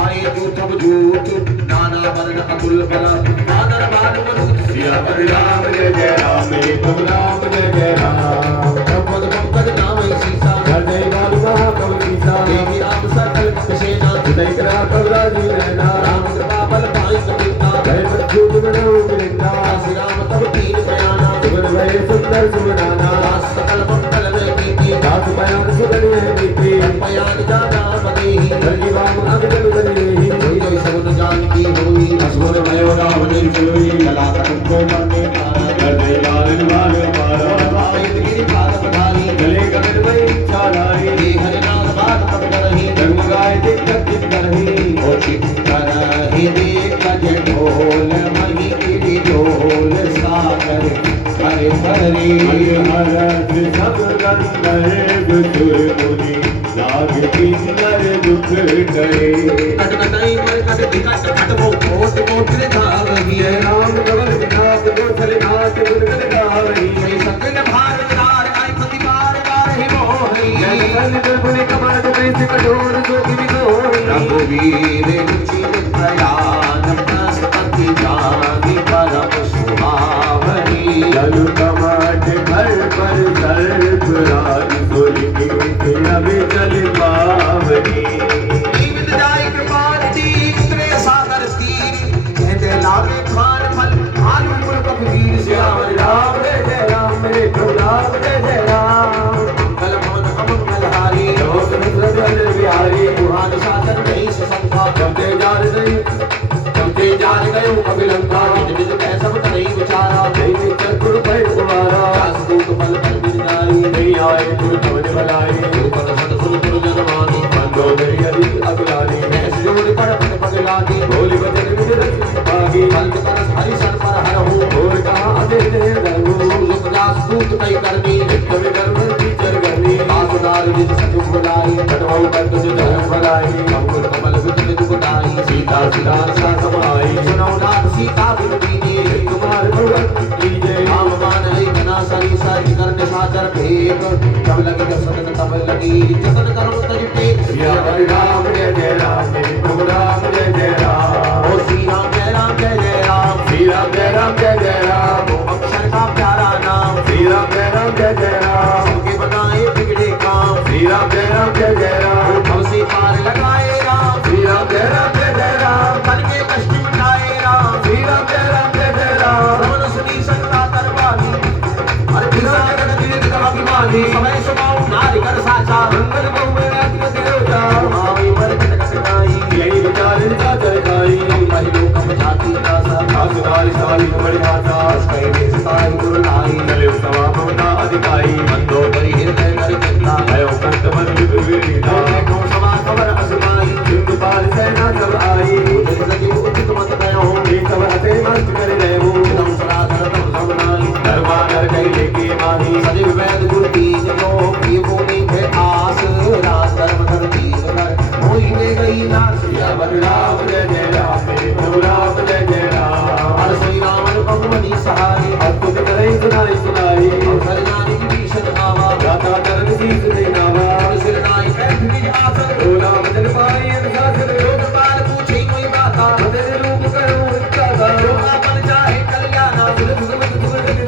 आए जो तब जूत नाना वर्ण अतुल बला बानर बान मनुत सिया पर राम जय जय राम मेरे प्रभु राम जय जय राम पद पंकज नाम सीसा घर जय बाल महाकव सीता देवी राम सकल सेना हृदय करा कबरा जी रहना राम कृपा बल पाई कपिता जय बच्चू जुगनऊ मिलिंदा श्री राम तब तीन बयाना सुगन भय सुंदर सुमनाना सकल मंगल में कीर्ति दास बयान सुगन है नीति बयान जाना बनेहि धरती बाम अगजल बनेहि जो सगुन जान की होई असुर भयो राम निर्जोई कला को मरने पारा घर जय बाल बाल पारा आयत गिरि पाद पधारी गले गगन में इच्छा धारी हे हरिनाथ बात तब करहि धर्म गाय दिक्कत चित करही ओ चित्तर ही देख जे ढोल मही गिरि ढोल सागर हरे हरि हर सब गंधर्व सुर मुनि लाग किन्नर दुख करे कट कटाई पर कट विकट कट वो कोट कोट रे धावहि जय राम कवल विनाथ गोथल नाथ गुणगण गावही जय सकल भारत नार आई पति बार बार ही मोहि जय कल दुर्गुण कमल कृष्ण कठोर जो किवि होई रघुवीर रुचि प्रयान प्रस्तत चलते जार गयो कपिलंका निज निज कह सब करई विचारा जय नित्य गुरु भय कुमारा दासदूत पल पल मिल जाई नहीं आए गुरु भवन भलाई ऊपर सद सुन गुरु जनमानी बंदो मेरी हरि अगलानी ऐस जोड़ पड़ पड़ पगलानी बोली वचन मिल रखी बागी पंच परस हरि सर पर हर हो और कहा अदे दे दरगु सुख दासदूत कई करनी नित्य विकर्म टीचर करनी आसुदार निज सजु भलाई कटवाऊ कर तुझ धर्म भलाई अंकुर कमल विद निज बुलाई सीता सिधार सा समाई सुनो नाथ सीता बिन दीनी कुमार भगवत कीजे राम मान लई बना सरी सा जिगर निशाचर भेक तब लगी सतन तब लगी जतन करो तज टेक श्री राम जय राम प्रभु राम जय राम ओ श्री राम जय राम जय राम श्री राम जय राम जय राम अक्षर का प्यारा नाम श्री राम जय राम सबके बनाए बिगड़े काम श्री राम जय राम भव से पार लगाए राम श्री राम जय राम मन के कष्ट मिटाए राम श्री राम जय राम रमन सुनी संता तरवानी हर किसा जगत तीर्थ का अभिमानी समय सुनाओ नारी कर साचा मंगल बहु में रात देवता आई पर कटक नाई यही विचार निजा जरगाई हरि लोक जाति दासा आसुदारी सारी बड़ी माता कई देश ताई गुरु लाई चले सवा भवना अधिकारी मंदो करी हृदय कर चिंता भयो कंत मन विवेरीता देखो सवा खबर असमाई सिंधु पार सेना सब आई उदित लगी उदित मत भयो ये सब हते मत कर रहे हो तम सराधर तम समनाई दरबार कई लेके माही सजीव वैद गुरु तीज लोक ये भूमि है आस राज धर्म कर दीन कर होई में गई नाथ या बलराम जय राम प्रभु राम जय राम हर श्री राम भगवनी सहाय अद्भुत करे सुनाई अवसर जानी भीषण आवा गाता चरण शीस दे नावा सिर नाई बैठ निज आसन रोला भजन पाई अनुशासन लोकपाल पूछे कोई बाता तेरे रूप करो इच्छा रोका बन जाए कल्याणा सुख सुख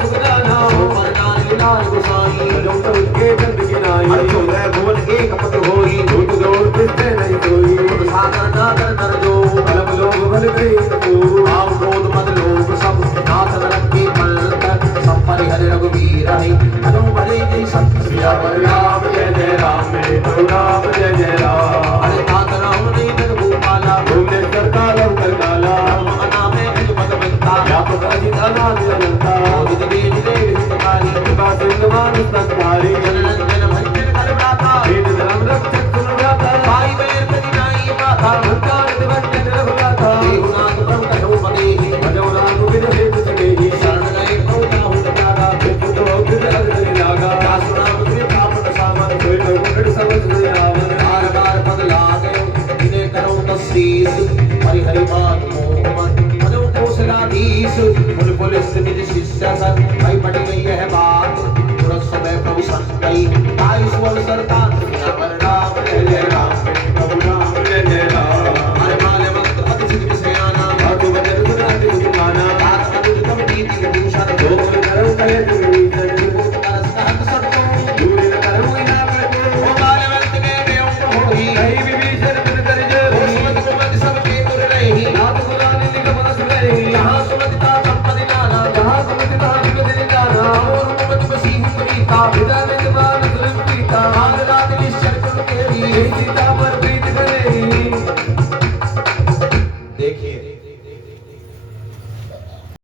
सुखाना पर नाम लाल गोसाई जो तो उसके दंड की नाई हर चौदह भुवन एक पद होई झूठ जोड़ किससे नहीं कोई सागर नागर नर जो अलग लोग बल गई तो आव क्रोध मद लोग सब नाथ नरक के पल सब परिहर रघुवीर है अनु भले जय सत्य श्री राम जय राम प्रभु राम जय राम अरे तात राम नहीं जग भूपाला भुवनेश्वर काला करकाला राम नाम है अज भगवंता व्यापक अजित अनाद अनंता मोदित देव देव हितकारी कृपा सिंधु मानुष संहारी जनरंजन भंजन कर प्राता वेद धर्म रक्षक सुन गाता भाई बैर करी नाई माता भक्तान दिवंजन रघुनाथा देवनाथ प्रभु कहो मदेहि भजो राम बिन हेत सकेहि शरण गए प्रभु जाहु त्यागा मृत्यु तो अग्नि अग्नि लागा दास नाम तुझे पापन सामन कोई तो मुकट समझ दे आवन बार बार पग लागे इने करो तसीस हरि हरि बात मोहम्मद मनो कौशलाधीश मुन पुलिस निज शिष्य सन भाई पड़ गई यह बात तुरंत समय प्रभु संत गई ताई सुअल सरतान पर राम जय राम प्रभु राम जय राम हरे माले वक्त अति सिद्ध से आना भागु वचन सुनाते बुझाना तात अनुज तम नीति भूषण जो कुल करो कले दुर्विधन परस कहत सत्तो दूर न करो इना करतो ओ माले वक्त के देव होई कहीं विभीषण बिन कर जो सुमति कुमति सब के तुर रही नाथ गुरानी निगम रस रही जहां सुमतिता संपत्ति नाना जहां सुमतिता निगम दिन जाना और कुमति बसी हुई प्रीता विदा निगमान सुरपीता